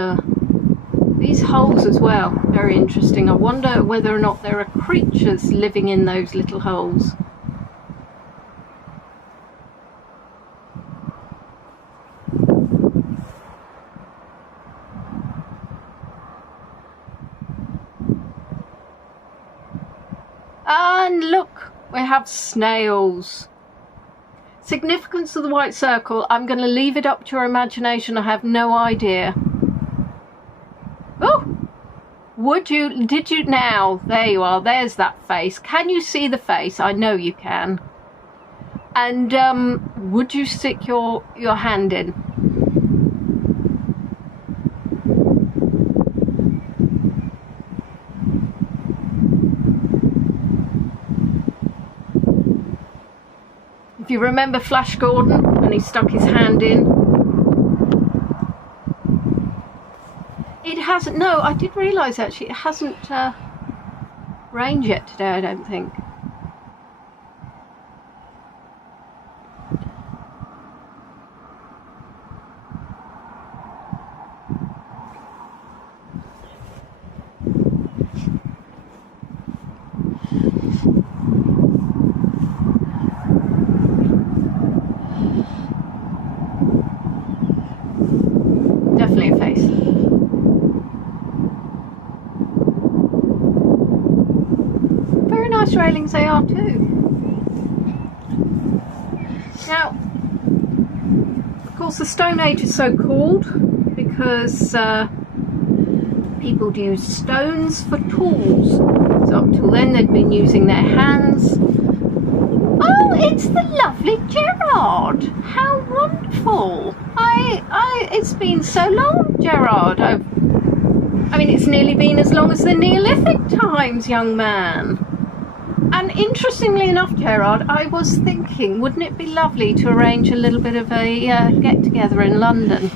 these holes as well, very interesting. I wonder whether or not there are creatures living in those little holes. And look, we have snails. Significance of the white circle, I'm going to leave it up to your imagination. I have no idea. Oh, did you now? There you are, there's that face. Can you see the face? I know you can. And would you stick your hand in? If you remember Flash Gordon when he stuck his hand in. hasn't. No, I did realise actually it hasn't rained yet today, I don't think. Definitely a face. Very nice railings they are too. Now, of course, the Stone Age is so called because people used stones for tools. So up till then they'd been using their hands. Oh, it's the lovely Gerard. How wonderful. It's been so long, Gerard. I mean, it's nearly been as long as the Neolithic times, young man. And interestingly enough, Gerard, I was thinking, wouldn't it be lovely to arrange a little bit of a get-together in London?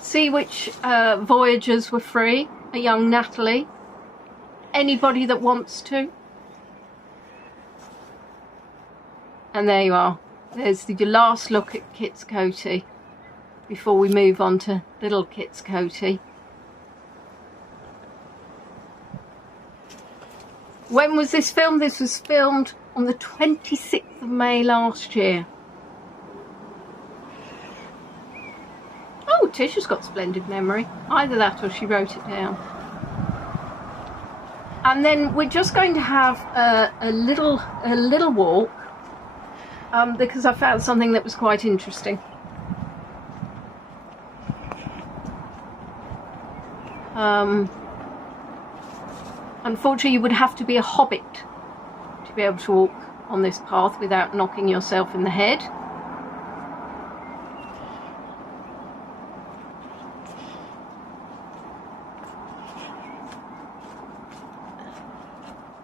See which voyagers were free, a young Natalie, anybody that wants to. And there you are. There's your last look at Kit's Coty before we move on to little Kit's Coty. When was this filmed? This was filmed on the 26th of May last year. Oh, Tisha's got splendid memory. Either that or she wrote it down. And then we're just going to have a little walk because I found something that was quite interesting. Unfortunately, you would have to be a hobbit to be able to walk on this path without knocking yourself in the head.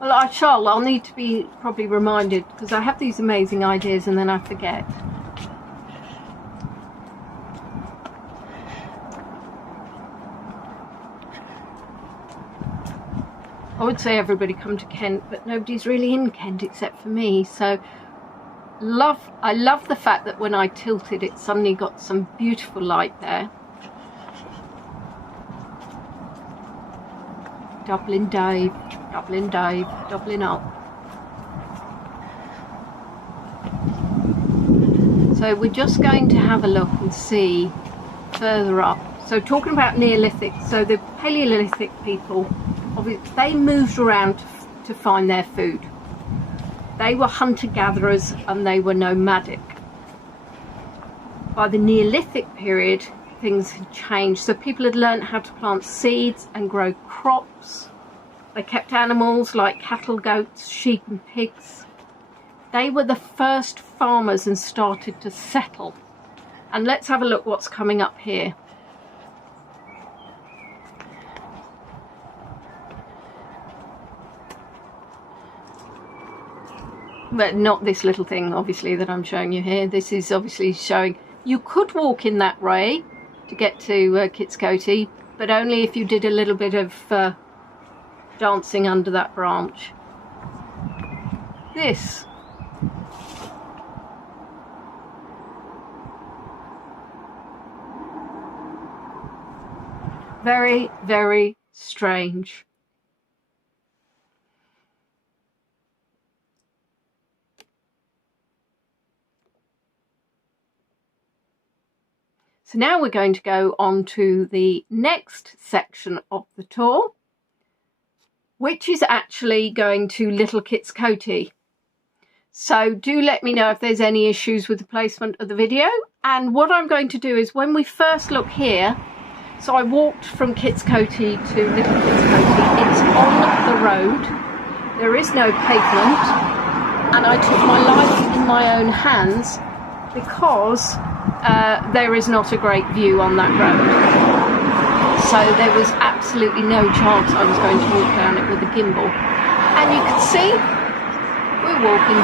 Well, I'll need to be probably reminded because I have these amazing ideas and then I forget. I would say everybody come to Kent, but nobody's really in Kent except for me. So I love the fact that when I tilted it suddenly got some beautiful light there. Dublin Dave, Dublin Dave, Dublin up. So we're just going to have a look and see further up. So talking about Neolithic, so the Paleolithic people, they moved around to find their food. They were hunter-gatherers and they were nomadic. By the Neolithic period, things had changed. So people had learned how to plant seeds and grow crops. They kept animals like cattle, goats, sheep and pigs. They were the first farmers and started to settle. And let's have a look what's coming up here. But not this little thing, obviously, that I'm showing you here. This is obviously showing you could walk in that way to get to Kit's Coty, but only if you did a little bit of dancing under that branch. This. Very, very strange. So now we're going to go on to the next section of the tour, which is actually going to Little Kit's Coty. So do let me know if there's any issues with the placement of the video. And what I'm going to do is when we first look here, so I walked from Kit's Coty to Little Kit's Coty. It's on the road. There is no pavement. And I took my life in my own hands because there is not a great view on that road. So there was absolutely no chance I was going to walk down it with a gimbal. And you can see we're walking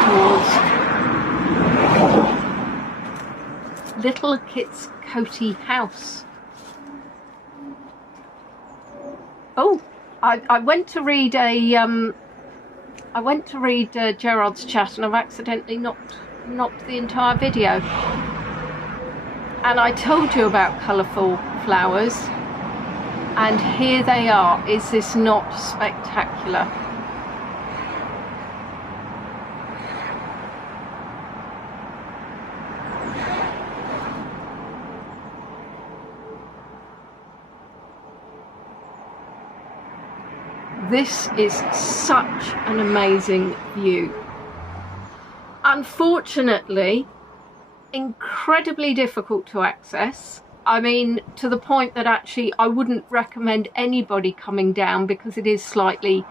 towards Little Kit's Coty house. Oh, I went to read Gerard's chat, and I've accidentally knocked the entire video. And I told you about colourful flowers, and here they are. Is this not spectacular? This is such an amazing view. Unfortunately, incredibly difficult to access. I mean, to the point that actually I wouldn't recommend anybody coming down, because it is slightly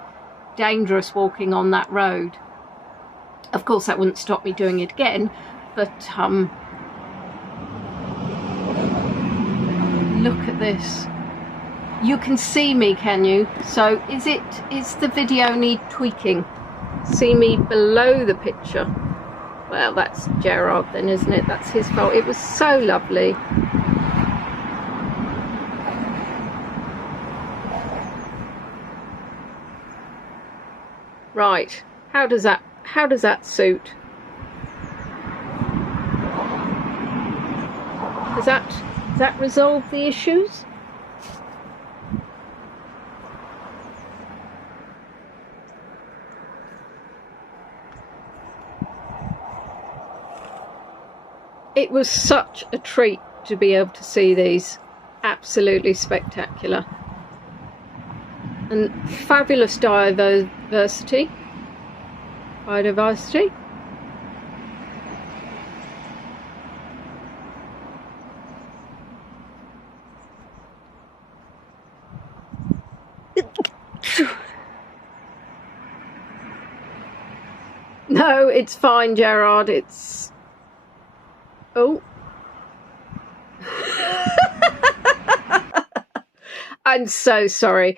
dangerous walking on that road. Of course, that wouldn't stop me doing it again, but look at this. You can see me, can you? So is the video need tweaking? See me below the picture? Well, that's Gerard then, isn't it? That's his fault. It was so lovely. Right, how does that suit? Does that resolve the issues? It was such a treat to be able to see these. Absolutely spectacular. And fabulous biodiversity. No, it's fine, Gerard. It's... Oh. I'm so sorry.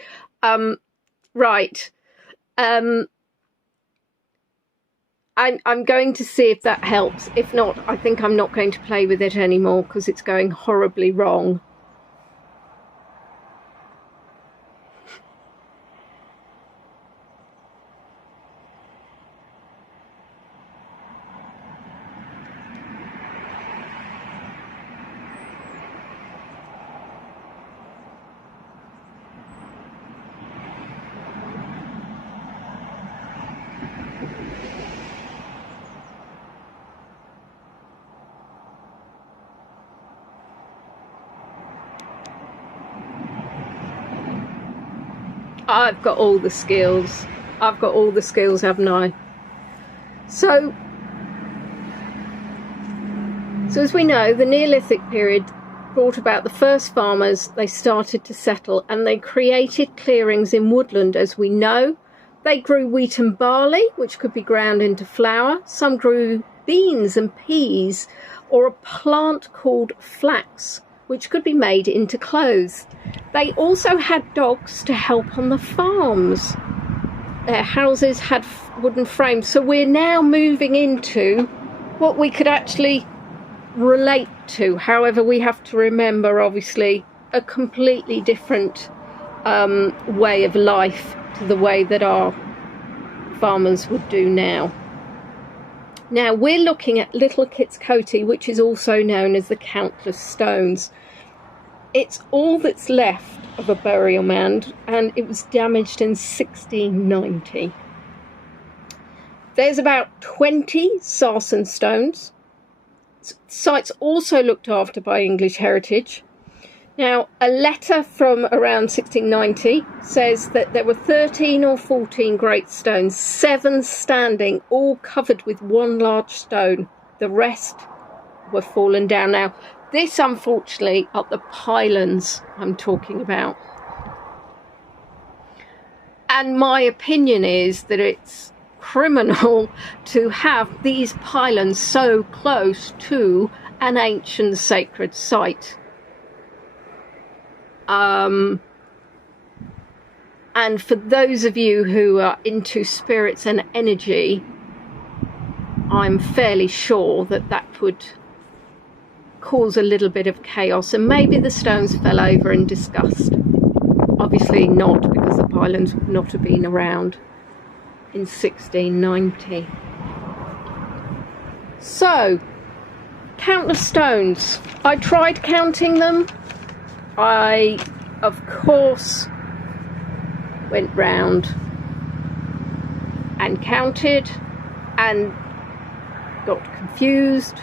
Right. I'm going to see if that helps. If not, I think I'm not going to play with it anymore, because it's going horribly wrong. I've got all the skills. I've got all the skills, haven't I? So as we know, the Neolithic period brought about the first farmers. They started to settle, and they created clearings in woodland, as we know. They grew wheat and barley, which could be ground into flour. Some grew beans and peas, or a plant called flax, which could be made into clothes. They also had dogs to help on the farms. Their houses had wooden frames. So we're now moving into what we could actually relate to. However, we have to remember, obviously, a completely different way of life to the way that our farmers would do now. Now we're looking at Little Kit's Coatee, which is also known as the Countless Stones. It's all that's left of a burial mound, and it was damaged in 1690. There's about 20 sarsen stones. Site's also looked after by English Heritage. Now, a letter from around 1690 says that there were 13 or 14 great stones, 7 standing, all covered with one large stone. The rest were fallen down. Now, this, unfortunately, are the pylons I'm talking about. And my opinion is that it's criminal to have these pylons so close to an ancient sacred site. And for those of you who are into spirits and energy, I'm fairly sure that that would cause a little bit of chaos, and maybe the stones fell over in disgust. Obviously not, because Islands would not have been around in 1690. So, countless stones. I tried counting them. I, of course, went round and counted and got confused.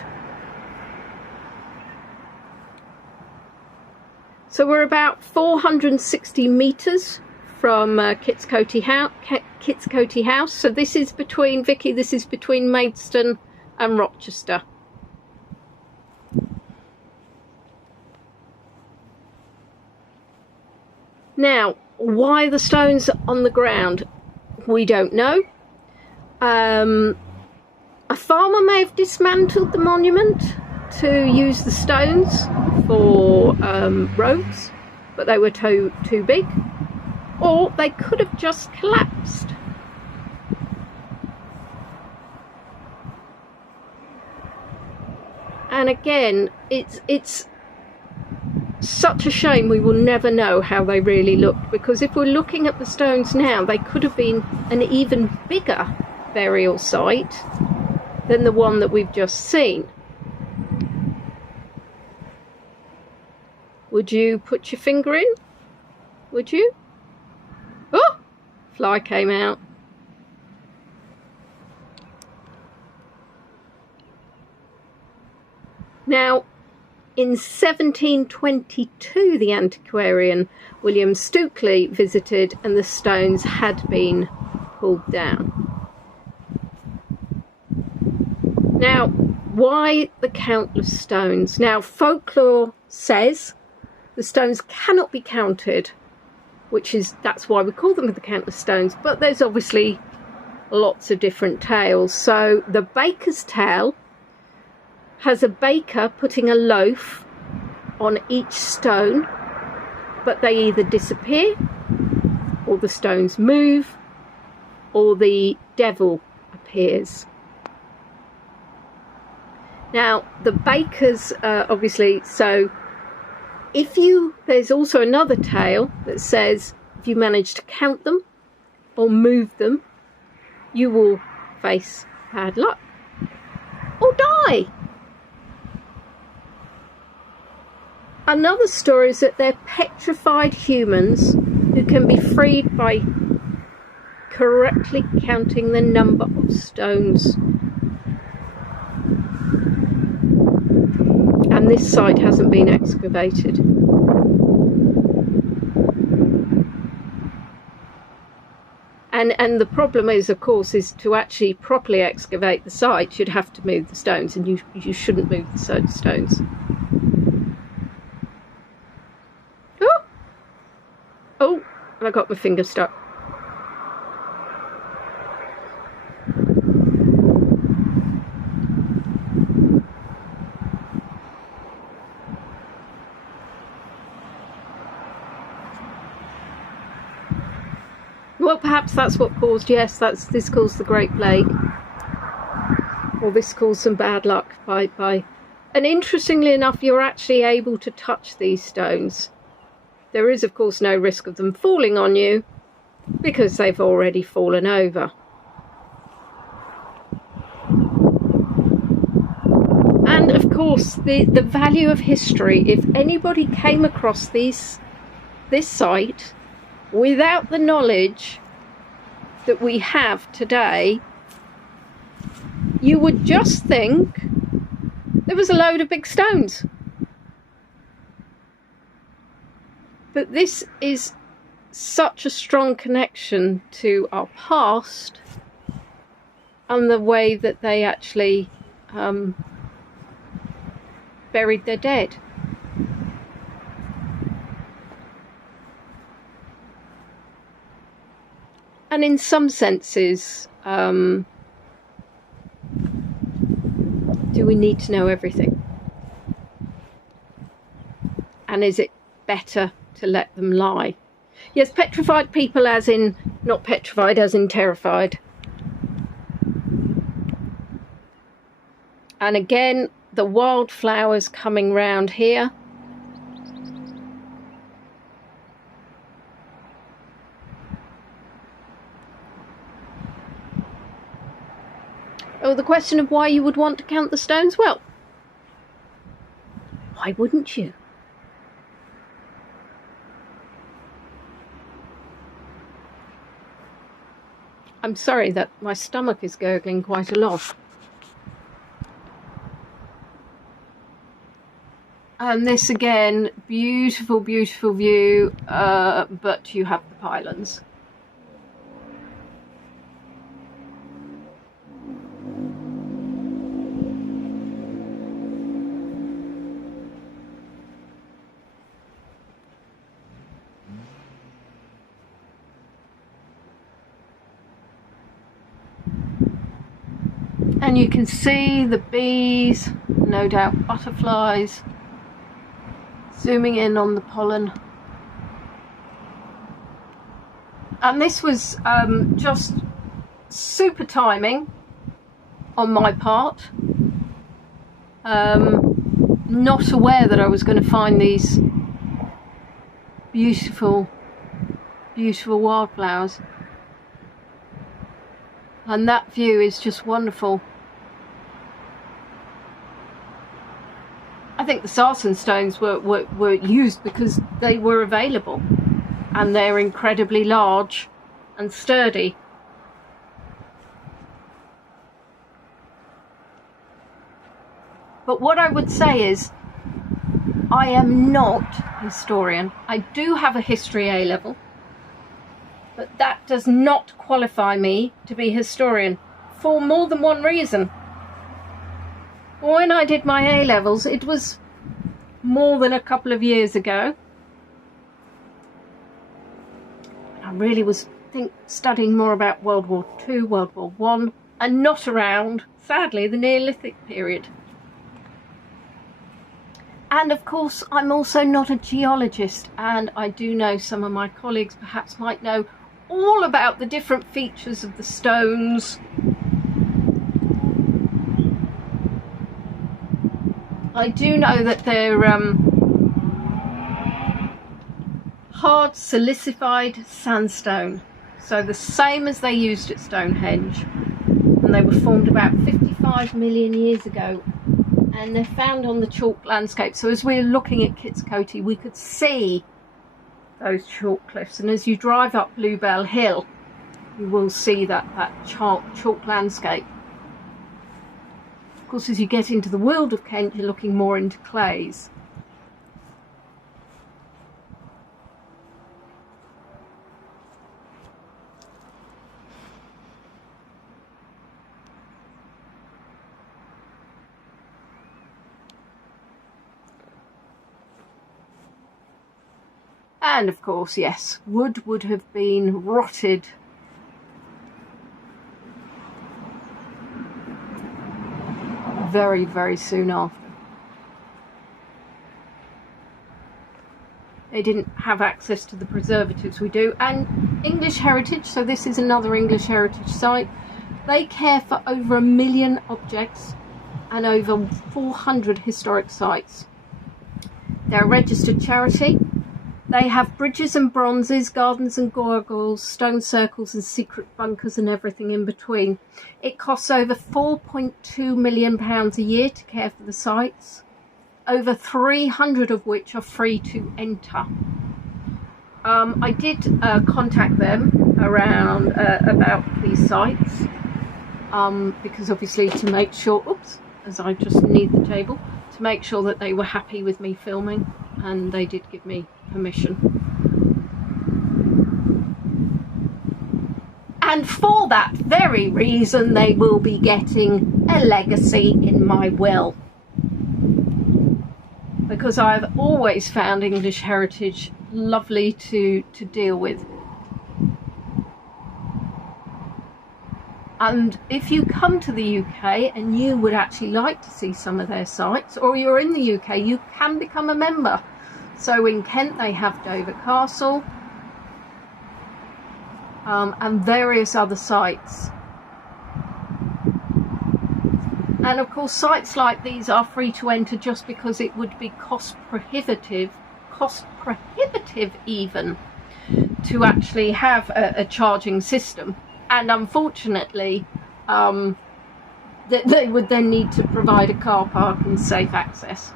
So we're about 460 metres from Kitscoty House. So this is between, Vicky, this is between Maidstone and Rochester. Now, why the stones on the ground? We don't know. A farmer may have dismantled the monument to use the stones for roads, but they were too big, or they could have just collapsed. And again, it's such a shame we will never know how they really looked, because if we're looking at the stones now, they could have been an even bigger burial site than the one that we've just seen. Would you put your finger in? Would you? Oh! Fly came out. Now, in 1722, the antiquarian William Stukeley visited and the stones had been pulled down. Now, why the countless stones? Now, folklore says the stones cannot be counted, that's why we call them the countless stones, but there's obviously lots of different tales. So the baker's tale has a baker putting a loaf on each stone, but they either disappear, or the stones move, or the devil appears. Now, the bakers, obviously, so there's also another tale that says if you manage to count them or move them, you will face bad luck or die. Another story is that they're petrified humans who can be freed by correctly counting the number of stones. And this site hasn't been excavated. And the problem is, of course, is to actually properly excavate the site, you'd have to move the stones, and you shouldn't move the stones. Oh, and I got my finger stuck. Well, perhaps that's what caused, yes, this caused the Great Plague. Or this caused some bad luck by... And interestingly enough, you're actually able to touch these stones. There is, of course, no risk of them falling on you because they've already fallen over. And, of course, the value of history, if anybody came across this site without the knowledge that we have today, you would just think there was a load of big stones. But this is such a strong connection to our past and the way that they actually buried their dead. And in some senses, do we need to know everything? And is it better to let them lie? Yes, petrified people as in, not petrified as in terrified. And again, the wildflowers coming round here. Oh, the question of why you would want to count the stones? Well, why wouldn't you? I'm sorry that my stomach is gurgling quite a lot. And this again, beautiful, beautiful view, but you have the pylons. And you can see the bees, no doubt butterflies, zooming in on the pollen. And this was just super timing on my part. Not aware that I was going to find these beautiful, beautiful wildflowers. And that view is just wonderful. I think the sarsen stones were used because they were available, and they're incredibly large and sturdy. But what I would say is, I am not a historian. I do have a history A level, but that does not qualify me to be a historian for more than one reason. When I did my A levels, it was more than a couple of years ago. I really was studying more about World War II, World War I, and not around, sadly, the Neolithic period. And of course, I'm also not a geologist, and I do know some of my colleagues perhaps might know all about the different features of the stones. I do know that they're hard silicified sandstone, so the same as they used at Stonehenge, and they were formed about 55 million years ago, and they're found on the chalk landscape. So as we're looking at Kitskote, we could see those chalk cliffs, and as you drive up Bluebell Hill, you will see that chalk landscape. Of course, as you get into the world of Kent, you're looking more into clays. And of course, yes, wood would have been rotted very, very soon after. They didn't have access to the preservatives we do. And English Heritage, so this is another English Heritage site, they care for over 1 million objects and over 400 historic sites. They're a registered charity. They have bridges and bronzes, gardens and gargoyles, stone circles and secret bunkers and everything in between. It costs over £4.2 million a year to care for the sites, over 300 of which are free to enter. I did contact them around about these sites, because obviously to make sure, oops, as I just need the table, to make sure that they were happy with me filming, and they did give me permission. And for that very reason, they will be getting a legacy in my will, because I've always found English Heritage lovely to deal with. And if you come to the UK and you would actually like to see some of their sites, or you're in the UK, you can become a member. So in Kent they have Dover Castle, and various other sites. And of course sites like these are free to enter just because it would be cost prohibitive even, to actually have a charging system. And unfortunately, that they would then need to provide a car park and safe access.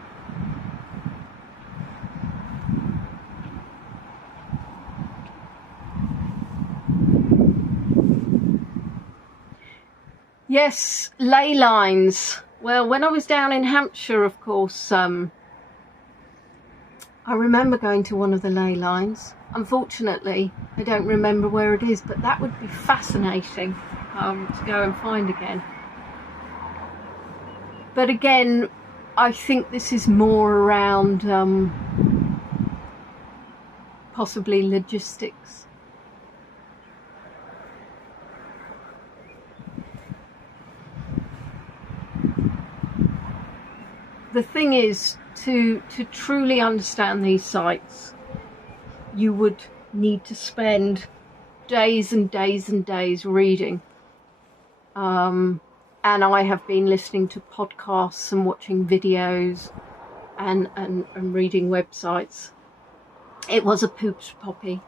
Yes, ley lines. Well, when I was down in Hampshire, of course, I remember going to one of the ley lines. Unfortunately, I don't remember where it is, but that would be fascinating to go and find again. But again, I think this is more around possibly logistics. The thing is, to truly understand these sites, you would need to spend days and days and days reading. And I have been listening to podcasts and watching videos and reading websites. It was a pooped poppy.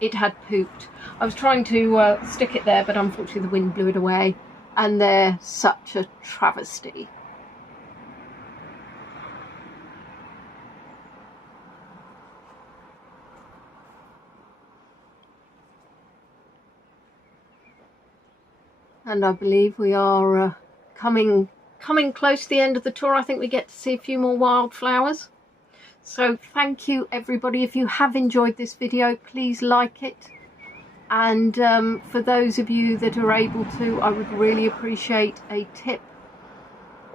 It had pooped. I was trying to stick it there, but unfortunately the wind blew it away. And they're such a travesty. And I believe we are coming close to the end of the tour. I think we get to see a few more wildflowers. So thank you everybody. If you have enjoyed this video, please like it. And for those of you that are able to, I would really appreciate a tip.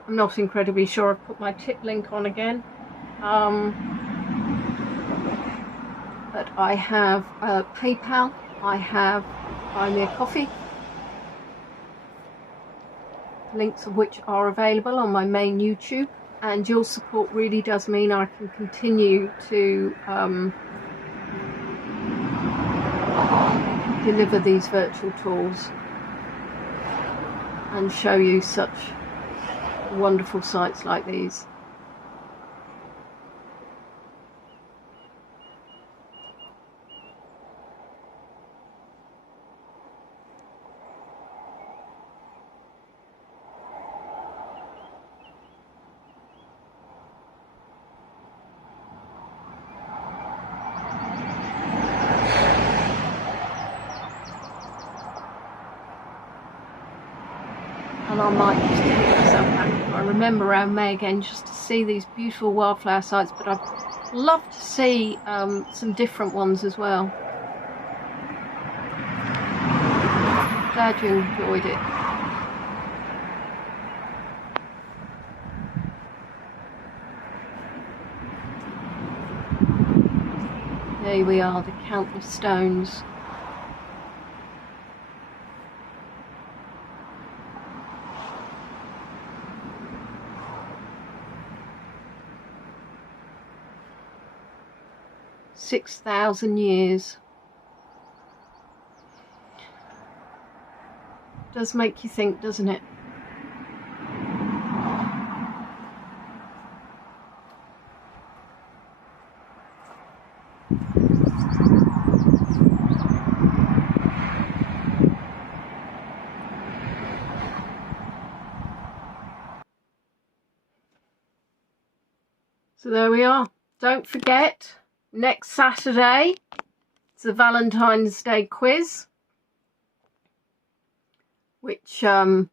I'm not incredibly sure I've put my tip link on again. But I have PayPal, I have Buy Me a Coffee. Links of which are available on my main YouTube, and your support really does mean I can continue to deliver these virtual tours and show you such wonderful sites like these. And I might just take myself back if I remember around May again, just to see these beautiful wildflower sites. But I'd love to see some different ones as well. Glad you enjoyed it. There we are, the countless stones. $6,000 years. Does make you think, doesn't it? So there we are. Don't forget, next Saturday, it's a Valentine's Day quiz, which for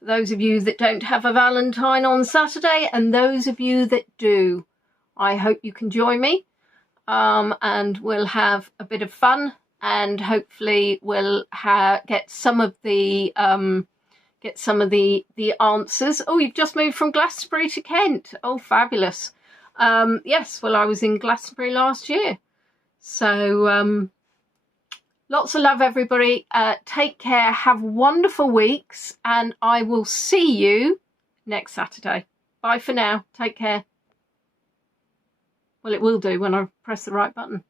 those of you that don't have a Valentine on Saturday, and those of you that do, I hope you can join me, and we'll have a bit of fun, and hopefully we'll get some of the answers. Oh, you've just moved from Glastonbury to Kent. Oh, fabulous. Yes, well, I was in Glastonbury last year. So lots of love, everybody. Take care, have wonderful weeks, and I will see you next Saturday. Bye for now. Take care. Well, it will do when I press the right button.